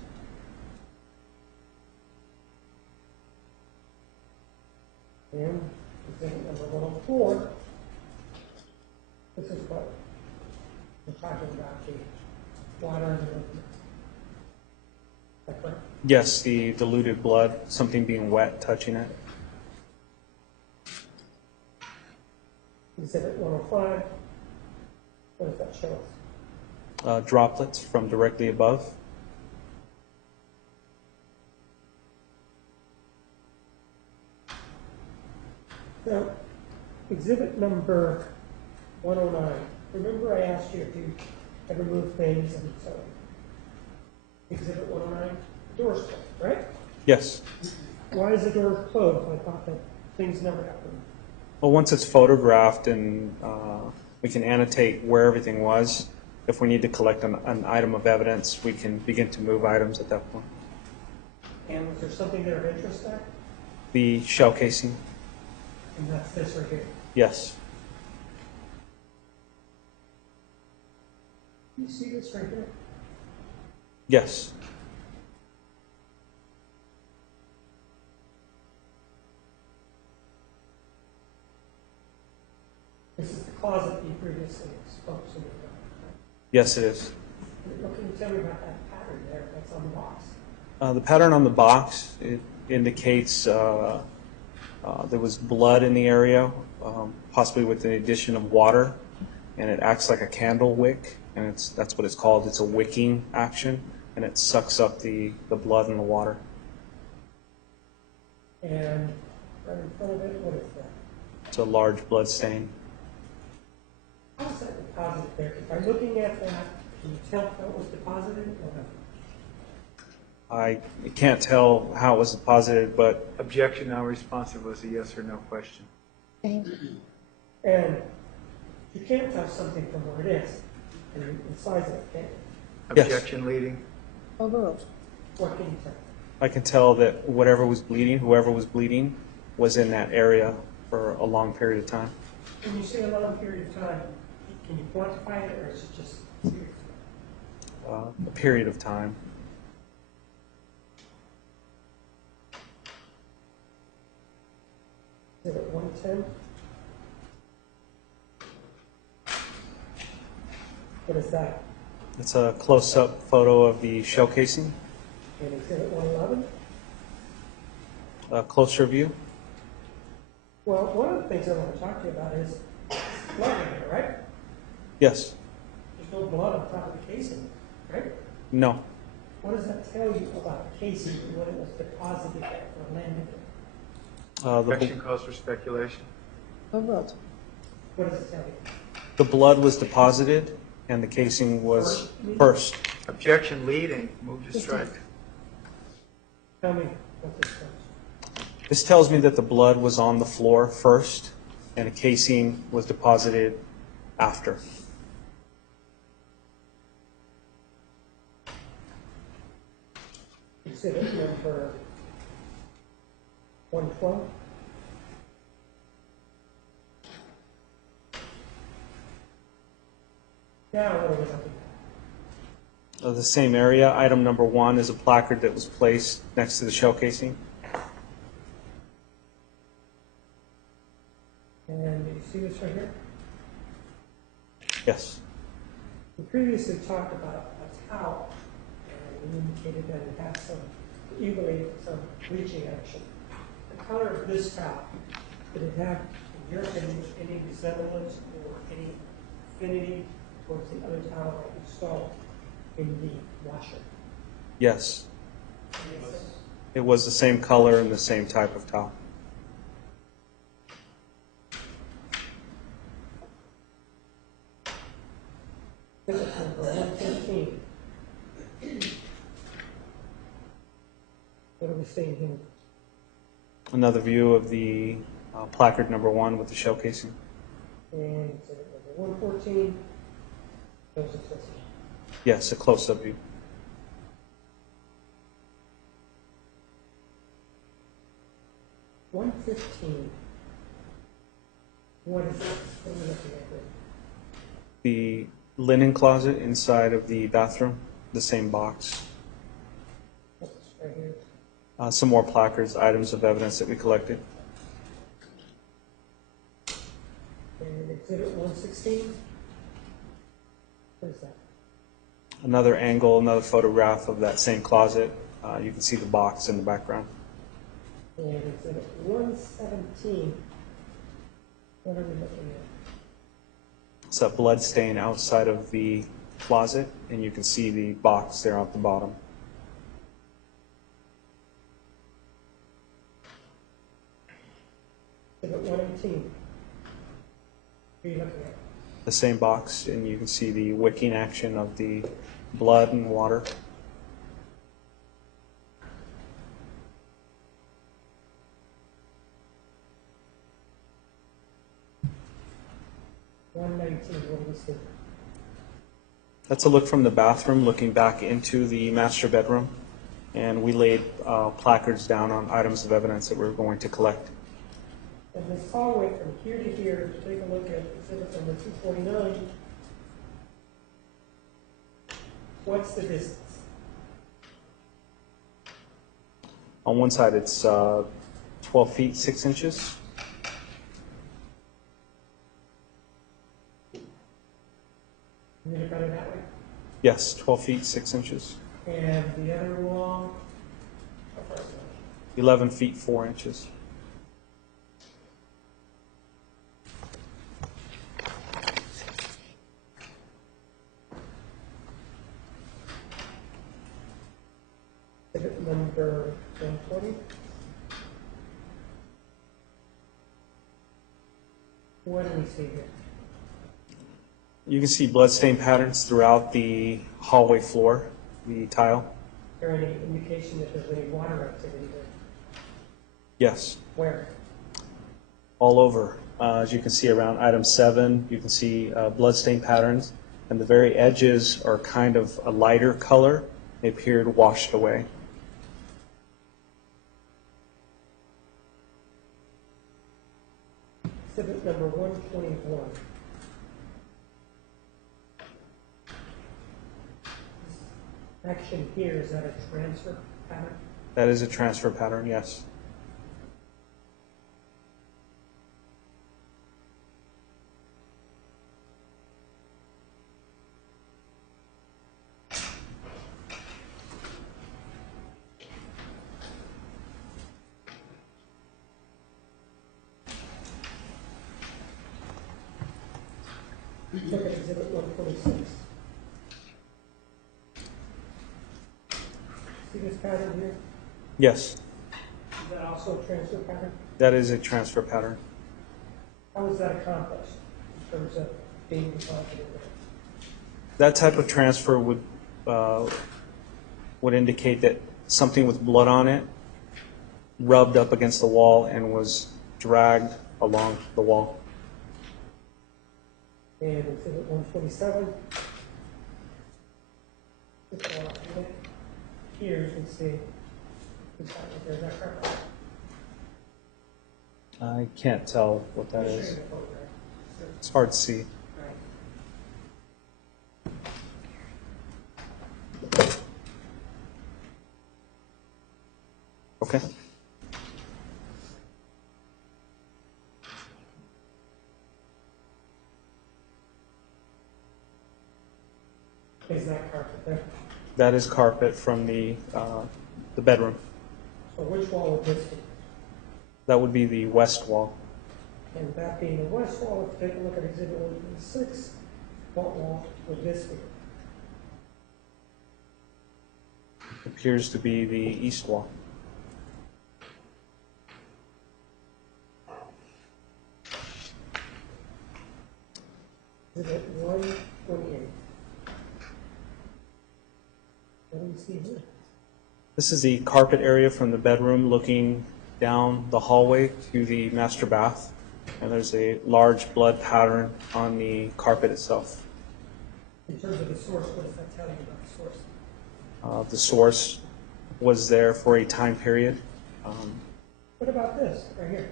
And exhibit number 104, this is what we're talking about, the water and the liquid. Is that correct? Yes, the diluted blood, something being wet, touching it. Exhibit 105, what does that show us? Droplets from directly above. Now, exhibit number 109, remember I asked you if you ever moved things, and so exhibit 109, the door's closed, right? Yes. Why is the door closed? I thought that things never happened. Well, once it's photographed and we can annotate where everything was, if we need to collect an item of evidence, we can begin to move items at that point. And was there something there of interest there? The shell casing, And that's this right here. yes. You see this right here? Yes. This is the closet you previously spoke to me about. Yes, it is. What can you tell me about that pattern there that's on the box? The pattern on the box, it indicates there was blood in the area, possibly with the addition of water, and it acts like a candle wick, and that's what it's called. It's a wicking action, and it sucks up the blood and the water. And right in front of it, what is that? It's a large blood stain. How is that deposited there? By looking at that, can you tell how it was deposited or not? I can't tell how it was deposited, but Objection not responsive was a yes or no question. And you can't tell something from where it is and the size of it, can you? Yes. Objection leading. Overruled. What can you tell? I can tell that whoever was bleeding, was in that area for a long period of time. When you say a long period of time, can you quantify it or is it just A period of time. is it 110? What is that? It's a close-up photo of the shell casing. And exhibit 111? A closer view. Well, one of the things I want to talk to you about is blood in here, right? Yes. There's no blood on top of the casing, right? No. What does that tell you about the casing when it was deposited there or landed there? Objection calls for speculation. Overruled. What does it tell you? The blood was deposited and the casing was first. Objection leading. Move to strike. Tell me what this says. This tells me that the blood was on the floor first and the casing was deposited after. Exhibit number 112. Now, what are we looking at? The same area, item number 1 is a placard that was placed next to the shell casing. And you see this right here? Yes. We previously talked about a towel, and we indicated that it had some, you believe, some bleaching action. The color of this towel, did it have, in your opinion, any resemblance or any affinity towards the other towel that you saw in the washer? Yes. It was the same color and the same type of towel. Exhibit number 115. What are we seeing here? Another view of the placard number 1 with the shell casing. And exhibit number 114. Those are close. Yes, a close-up view. $115. What is this? What are we looking at here? The linen closet inside of the bathroom, the same box. What's right here? Some more placards, items of evidence that we collected. And exhibit 116. What is that? Another angle, another photograph of that same closet. You can see the box in the background. And exhibit 117. What are we looking at? It's a blood stain outside of the closet, and you can see the box there at the bottom. Exhibit 118. What are you looking at? The same box, and you can see the wicking action of the blood and water. What do we see? That's a look from the bathroom looking back into the master bedroom, and we laid placards down on items of evidence that we're going to collect. And this hallway from here to here, take a look at exhibit number 249. What's the distance? On one side, it's 12 feet 6 inches. You look at it that way. Yes, 12 feet 6 inches. And the other wall, how far is that? 11 feet 4 inches. Exhibit number 120. What do we see here? You can see bloodstain patterns throughout the hallway floor, the tile. Is there any indication that there's any water activity there? Yes, Where? all over. As you can see around item 7, you can see bloodstain patterns, and the very edges are kind of a lighter color. They appeared washed away. Exhibit number 121. Action here, is that a transfer pattern? That is a transfer pattern, yes. Look at exhibit 126. See this pattern here? Yes, Is that also a transfer pattern? that is a transfer pattern. How is that accomplished in terms of being deposited there? That type of transfer would indicate that something with blood on it rubbed up against the wall and was dragged along the wall. And exhibit 127. Here you can see there's that carpet. I can't tell what that I'll show is. you the photograph. It's hard to see. Right. Okay. Is that carpet there? That is carpet from the bedroom. So which wall would this be? That would be the west wall. And that being the west wall, if you take a look at exhibit 126, what wall would this be? appears to be the east wall. Exhibit 128. What do you see here? This is the carpet area from the bedroom looking down the hallway to the master bath. And there's a large blood pattern on the carpet itself. In terms of the source, what does that tell you about the source? The source was there for a time period. What about this, right here?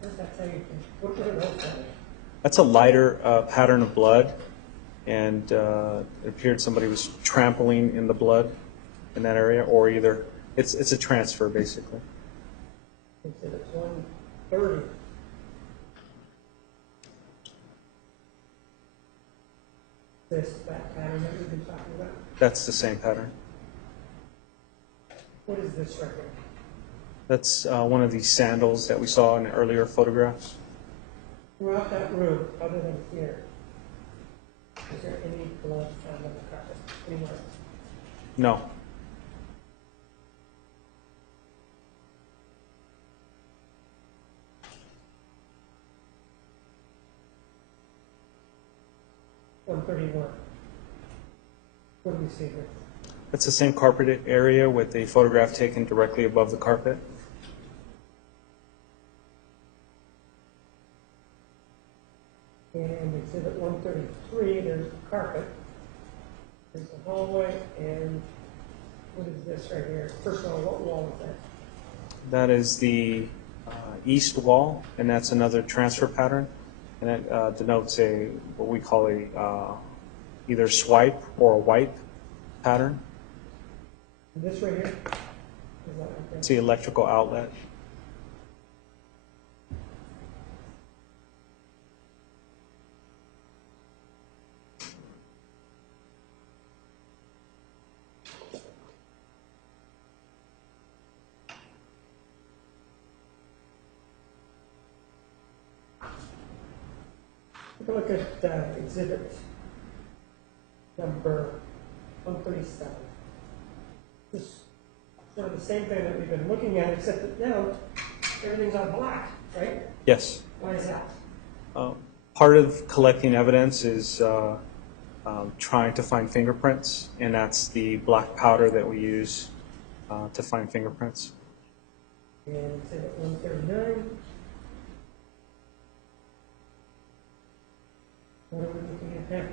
What does that tell you? What are those tell you? That's a lighter pattern of blood, and it appeared somebody was trampling in the blood in that area, or either it's a transfer basically. Exhibit 130. That pattern that we've been talking about. That's the same pattern. What is this right here? That's one of these sandals that we saw in earlier photographs. Throughout that room, other than here, is there any blood found on the carpet anywhere? No. What do we see here? It's the same carpeted area with a photograph taken directly above the carpet. And exhibit 133, there's the carpet. There's the hallway, and what is this right here? First of all, what wall is that? That is the east wall, and that's another transfer pattern. And it denotes what we call a either swipe or a wipe pattern. And this right here? Is that right there? It's the electrical outlet. Take a look at exhibit number 137. This is sort of the same thing that we've been looking at, except that now everything's on black, right? Yes. Why is that? Part of collecting evidence is trying to find fingerprints, and that's the black powder that we use to find fingerprints. And exhibit 139. What are we looking at there?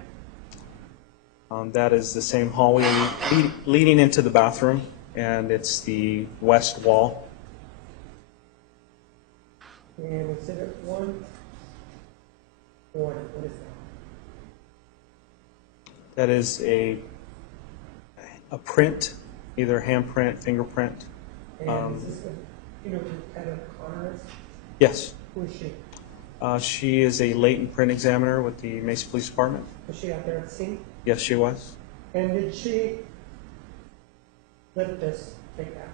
That is the same hallway leading into the bathroom, and it's the west wall. And exhibit 140, what is that? That is a print, either handprint, fingerprint. And is this the, you know, who Heather Connor is? Yes. Who is she? She is a latent print examiner with the Mesa Police Department. Was she out there at the scene? Yes, she was. And did she lift this, take that,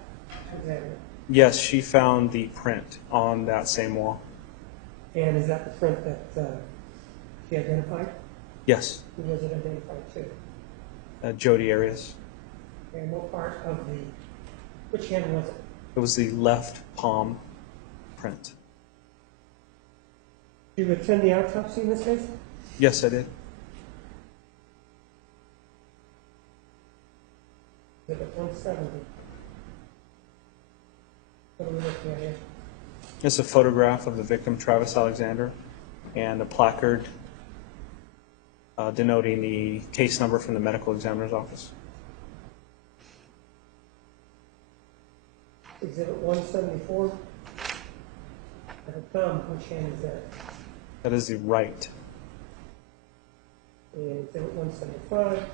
examine it? Yes, she found the print on that same wall. And is that the print that she identified? Yes, Who was it identified to? Jodi Arias. And what part of the, which hand was it? It was the left palm print. Did you attend the autopsy in this case? Yes, I did. Exhibit 170. What are we looking at here? It's a photograph of the victim, Travis Alexander, and a placard denoting the case number from the medical examiner's office. Exhibit 174. At the thumb, which hand is that? That is the right. And exhibit 175.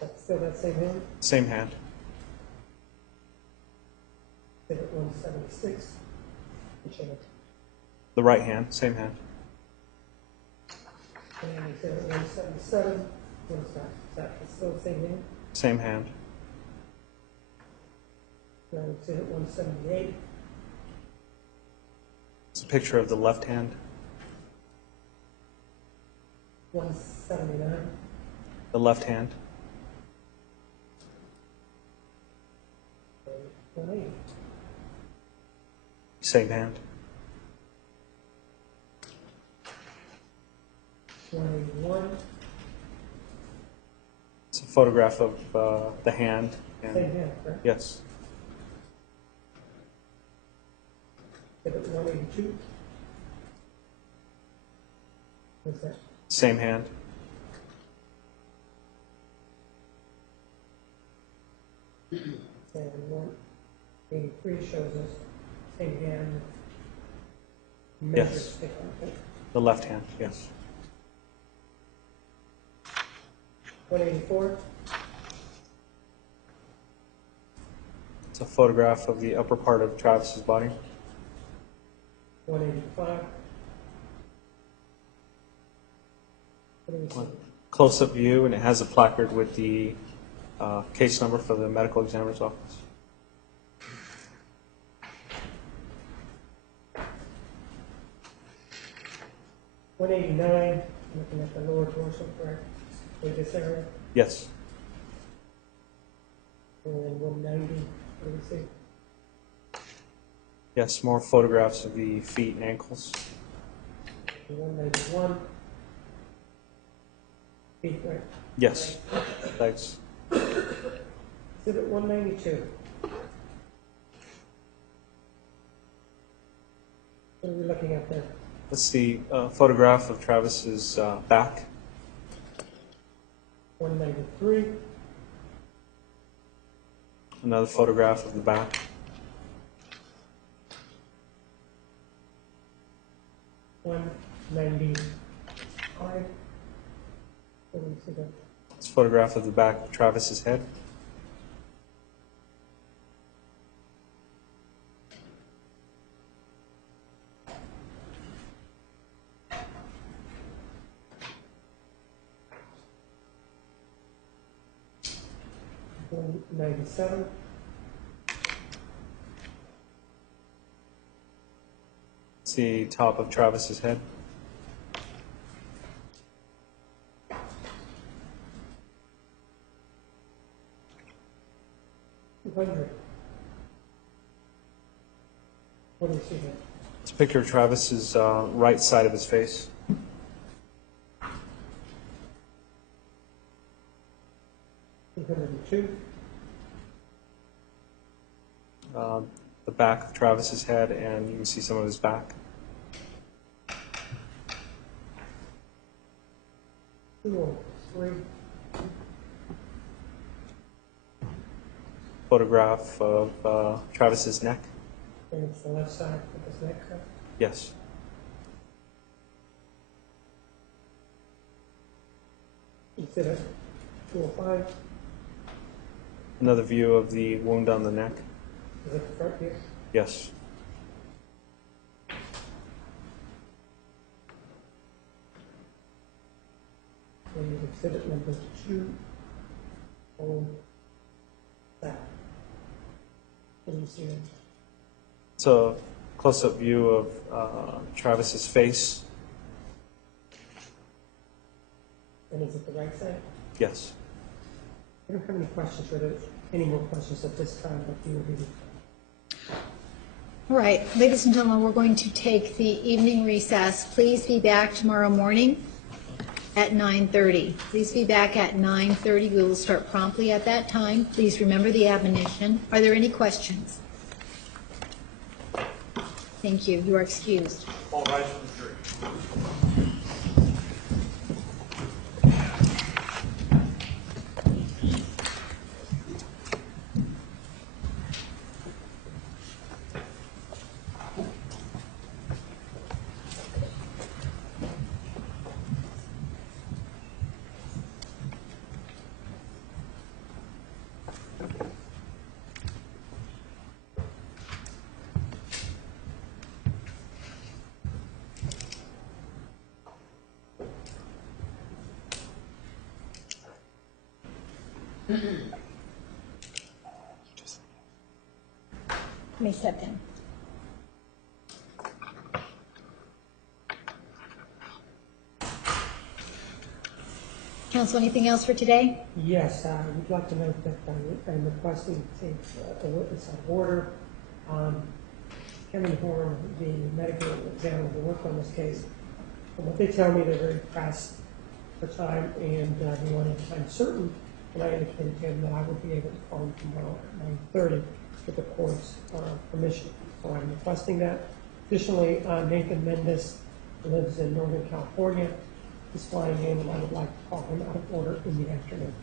That's still that same hand? Same hand. Exhibit 176. Which hand? The right hand, same hand. And exhibit 177. What is that? Is that still the same hand? Same hand. And exhibit 178. It's a picture of the left hand. 179. The left hand. 180. Same hand. 181. It's a photograph of the hand. And Same hand, correct? yes. Exhibit 182. What's that? Same hand. And 183 shows us same hand. Measured Yes. stick on it. The left hand. Yes. 184. It's a photograph of the upper part of Travis's body. 185. What do we see? Close-up view, and it has a placard with the case number for the medical examiner's office. $189, looking at the lower torso, correct? With this area. Yes. And 190, what do we see? Yes, more photographs of the feet and ankles. 191. Feet, right? Yes. Legs. Exhibit 192. What are we looking at there? That's the photograph of Travis's back. 193. Another photograph of the back. 195. What do we see there? It's a photograph of the back of Travis's head. One 97. It's the top of Travis's head. What do we see there? It's a picture of Travis's right side of his face. 202. The back of Travis's head, and you can see some of his back. 203. Photograph of Travis's neck. And it's the left side of his neck, correct? Yes. Exhibit 205. Another view of the wound on the neck. Is it the front view? Yes. And exhibit number 207. What do you see there? It's a close-up view of Travis's face. And is it the right side? Yes. I don't have any questions for this, any more questions at this time, but you will be. All right, ladies and gentlemen, we're going to take the evening recess. Please be back tomorrow morning at 9:30. Please be back at 9:30. We will start promptly at that time. Please remember the admonition. Are there any questions? Thank you. You are excused. All rise for the jury. Let me step in. Counsel, anything else for today? Yes, I would like to note that I'm requesting to take a witness out of order. Kevin Horn, the medical examiner who worked on this case, from what they tell me, they're very pressed for time, and they wanted time certain, and I indicated to him that I would be able to call him tomorrow at 9:30 with the court's permission. So I'm requesting that. Additionally, Nathan Mendez lives in Northern California. He's flying in, and I would like to call him out of order in the afternoon.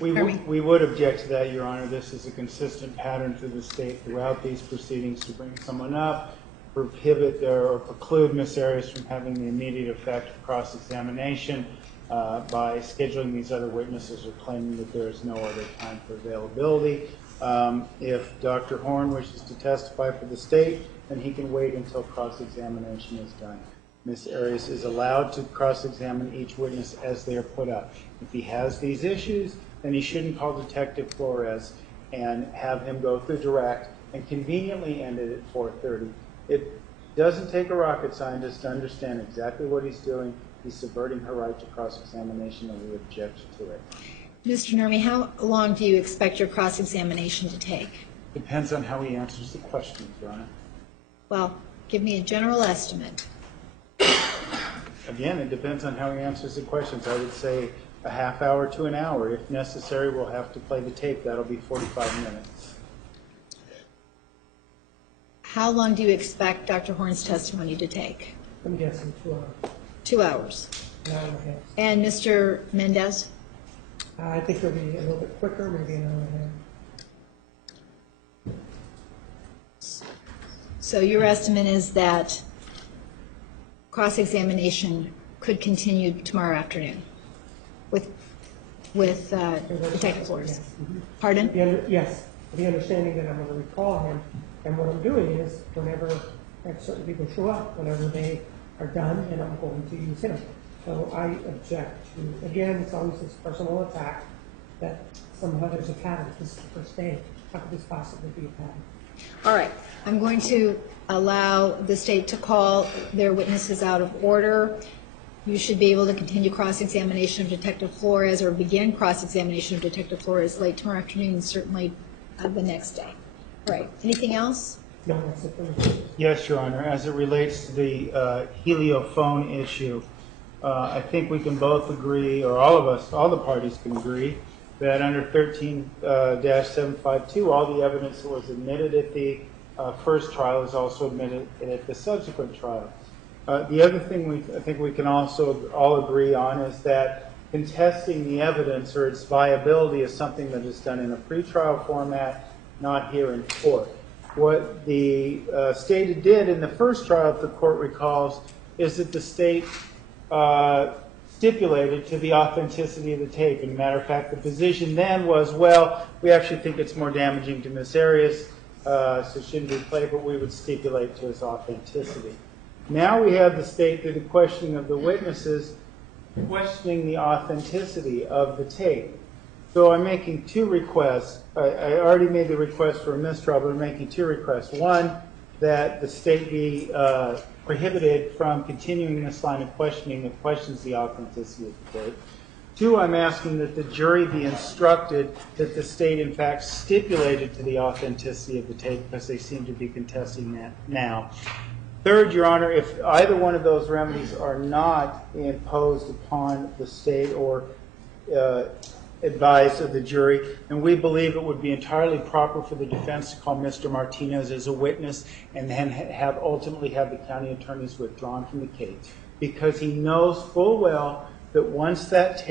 We would object to that, Your Honor. This is a consistent pattern through the state throughout these proceedings to bring someone up, prohibit or preclude Ms. Arias from having the immediate effect of cross-examination by scheduling these other witnesses or claiming that there is no other time for availability. If Dr. Horn wishes to testify for the state, then he can wait until cross-examination is done. Ms. Arias is allowed to cross-examine each witness as they are put up. If he has these issues, then he shouldn't call Detective Flores and have him go through direct and conveniently end it at 4:30. It doesn't take a rocket scientist to understand exactly what he's doing. He's subverting her right to cross-examination, and we object to it. Mr. Nurmi, how long do you expect your cross-examination to take? Depends on how he answers the questions, Your Honor. Well, give me a general estimate. Again, it depends on how he answers the questions. I would say a half hour to an hour. If necessary, we'll have to play the tape. That'll be 45 minutes. How long do you expect Dr. Horn's testimony to take? I'm guessing 2 hours. 2 hours. An hour and a half. And Mr. Mendez? I think it'll be a little bit quicker, maybe an hour and a half. So your estimate is that cross-examination could continue tomorrow afternoon with Detective Flores? Yes. Pardon? Yes, the understanding that I'm going to recall him, and what I'm doing is whenever certain people show up, whenever they are done, and I'm going to use him. So I object to, again, it's always this personal attack that somehow there's a pattern. This is the first day. How could this possibly be a pattern? All right. I'm going to allow the state to call their witnesses out of order. You should be able to continue cross-examination of Detective Flores or begin cross-examination of Detective Flores late tomorrow afternoon, and certainly the next day. All right. Anything else? No, that's it for me. Yes, Your Honor. As it relates to the heliophone issue, I think we can both agree, or all of us, all the parties can agree, that under 13-752, all the evidence that was admitted at the first trial is also admitted at the subsequent trial. The other thing I think we can also all agree on is that contesting the evidence or its viability is something that is done in a pretrial format, not here in court. What the state did in the first trial, if the court recalls, is that the state stipulated to the authenticity of the tape. As a matter of fact, the position then was, well, we actually think it's more damaging to Ms. Arias, so it shouldn't be played, but we would stipulate to its authenticity. Now we have the state, through the questioning of the witnesses, questioning the authenticity of the tape. So I'm making two requests. I already made the request for a mistrial, but I'm making two requests. One, that the state be prohibited from continuing this line of questioning that questions the authenticity of the tape. Two, I'm asking that the jury be instructed that the state, in fact, stipulated to the authenticity of the tape, because they seem to be contesting that now. Third, Your Honor, if either one of those remedies are not imposed upon the state or advised of the jury, and we believe it would be entirely proper for the defense to call Mr. Martinez as a witness and then ultimately have the county attorneys withdrawn from the case, because he knows full well that once that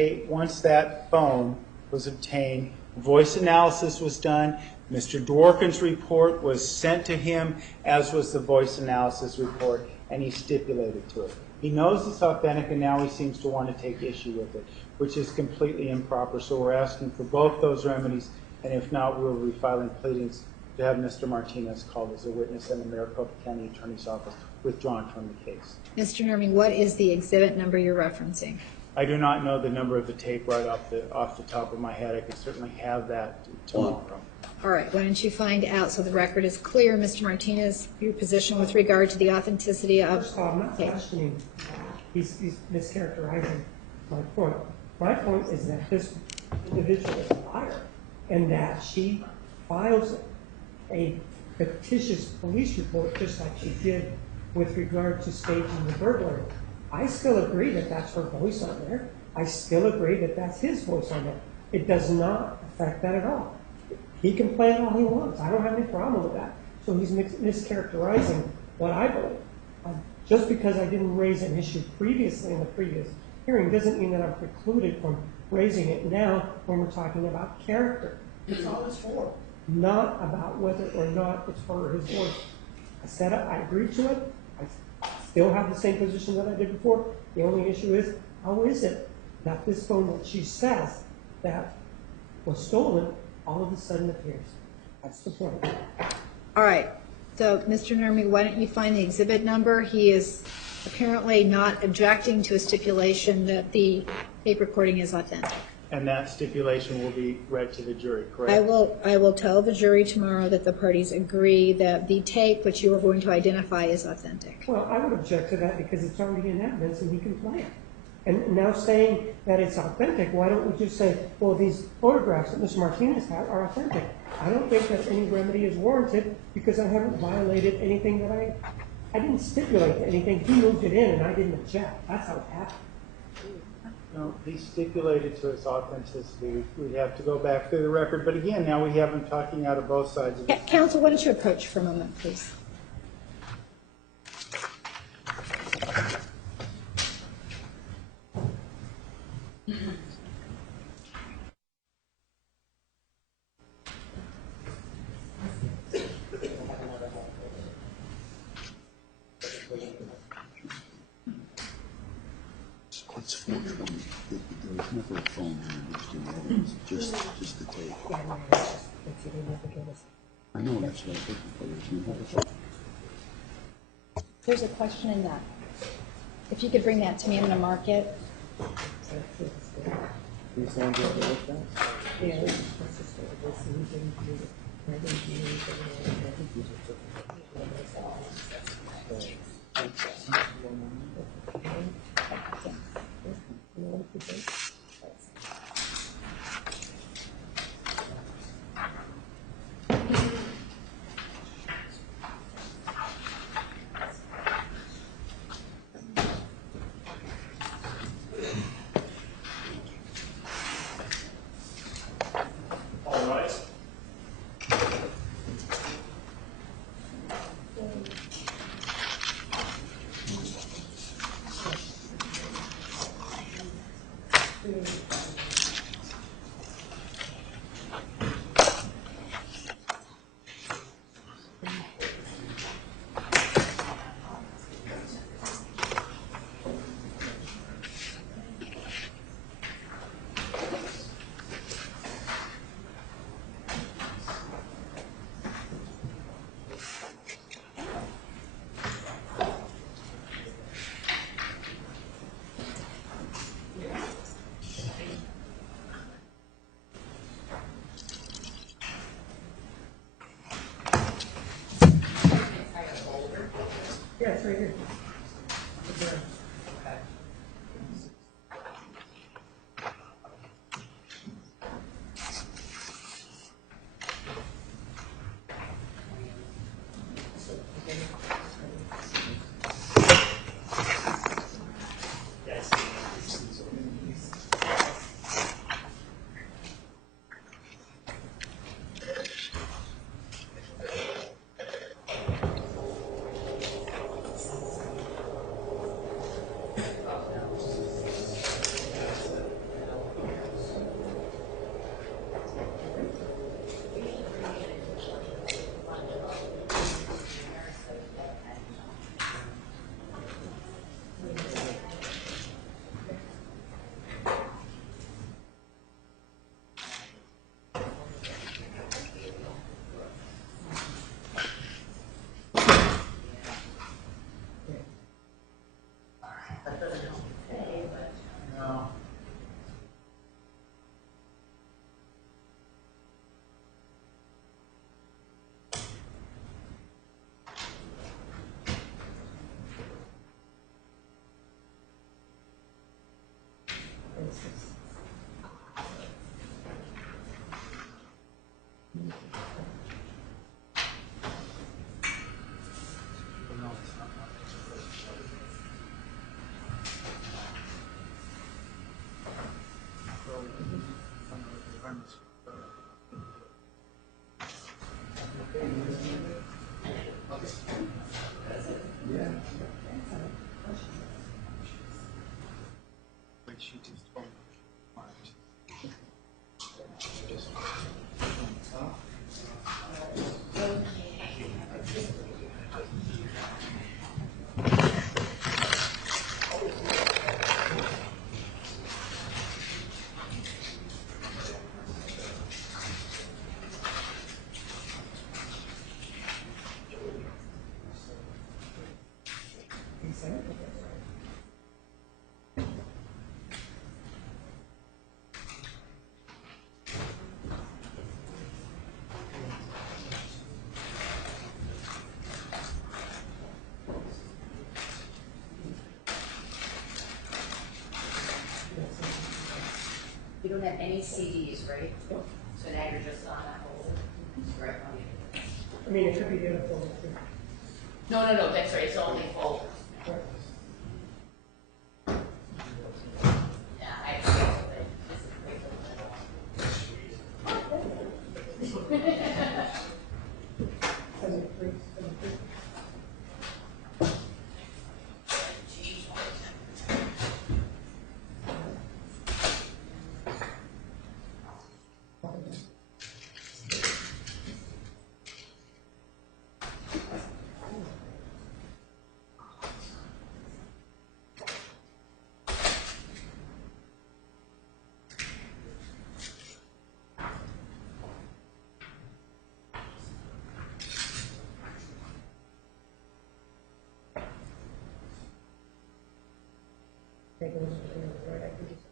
phone was obtained, voice analysis was done, Mr. Dworkin's report was sent to him, as was the voice analysis report, and he stipulated to it. He knows it's authentic, and now he seems to want to take issue with it, which is completely improper. So we're asking for both those remedies, and if not, we'll be filing pleadings to have Mr. Martinez called as a witness and the Maricopa County Attorney's Office withdrawn from the case. Mr. Nurmi, what is the exhibit number you're referencing? I do not know the number of the tape right off the top of my head. I can certainly have that tomorrow. All right, why don't you find out so the record is clear, Mr. Martinez, your position with regard to the authenticity of First of all, I'm not tape. questioning. He's mischaracterizing my point. My point is that this individual is a liar, and that she files a fictitious police report just like she did with regard to staging the burglary. I still agree that that's her voice on there. I still agree that that's his voice on there. It does not affect that at all. He can play it all he wants. I don't have any problem with that. So he's mischaracterizing what I believe. Just because I didn't raise an issue previously in the previous hearing doesn't mean that I'm precluded from raising it now when we're talking about character. It's all it's for. Not about whether or not it's her or his voice. I said it, I agreed to it. I still have the same position that I did before. The only issue is, how is it that this phone that she says that was stolen all of a sudden appears? That's the point. All right, so Mr. Nermi, why don't you find the exhibit number? He is apparently not objecting to a stipulation that the tape recording is authentic. And that stipulation will be read to the jury, correct? I will tell the jury tomorrow that the parties agree that the tape which you are going to identify is authentic. Well, I would object to that because it's already in evidence and he can play it. And now saying that it's authentic, why don't we just say, well, these photographs that Mr. Martinez had are authentic? I don't think that any remedy is warranted because I haven't violated anything that I didn't stipulate to anything. He moved it in and I didn't object. That's how it happened. No, he stipulated to its authenticity. We have to go back through the record. But again, now we have him talking out of both sides of it. Counsel, why don't you approach for a moment, please? It's 420. There was never a phone here. It was just the tape. I know that's what I think. There was never a phone. There's a question in that. If you could bring that to me, I'm going to mark it. Yeah, it's right here. witnesses. You don't have any CDs, right? So now you're just on that whole, right? I mean, it could be the other folder too. No, that's right, it's only folders. Yeah, I Take those, right, I could just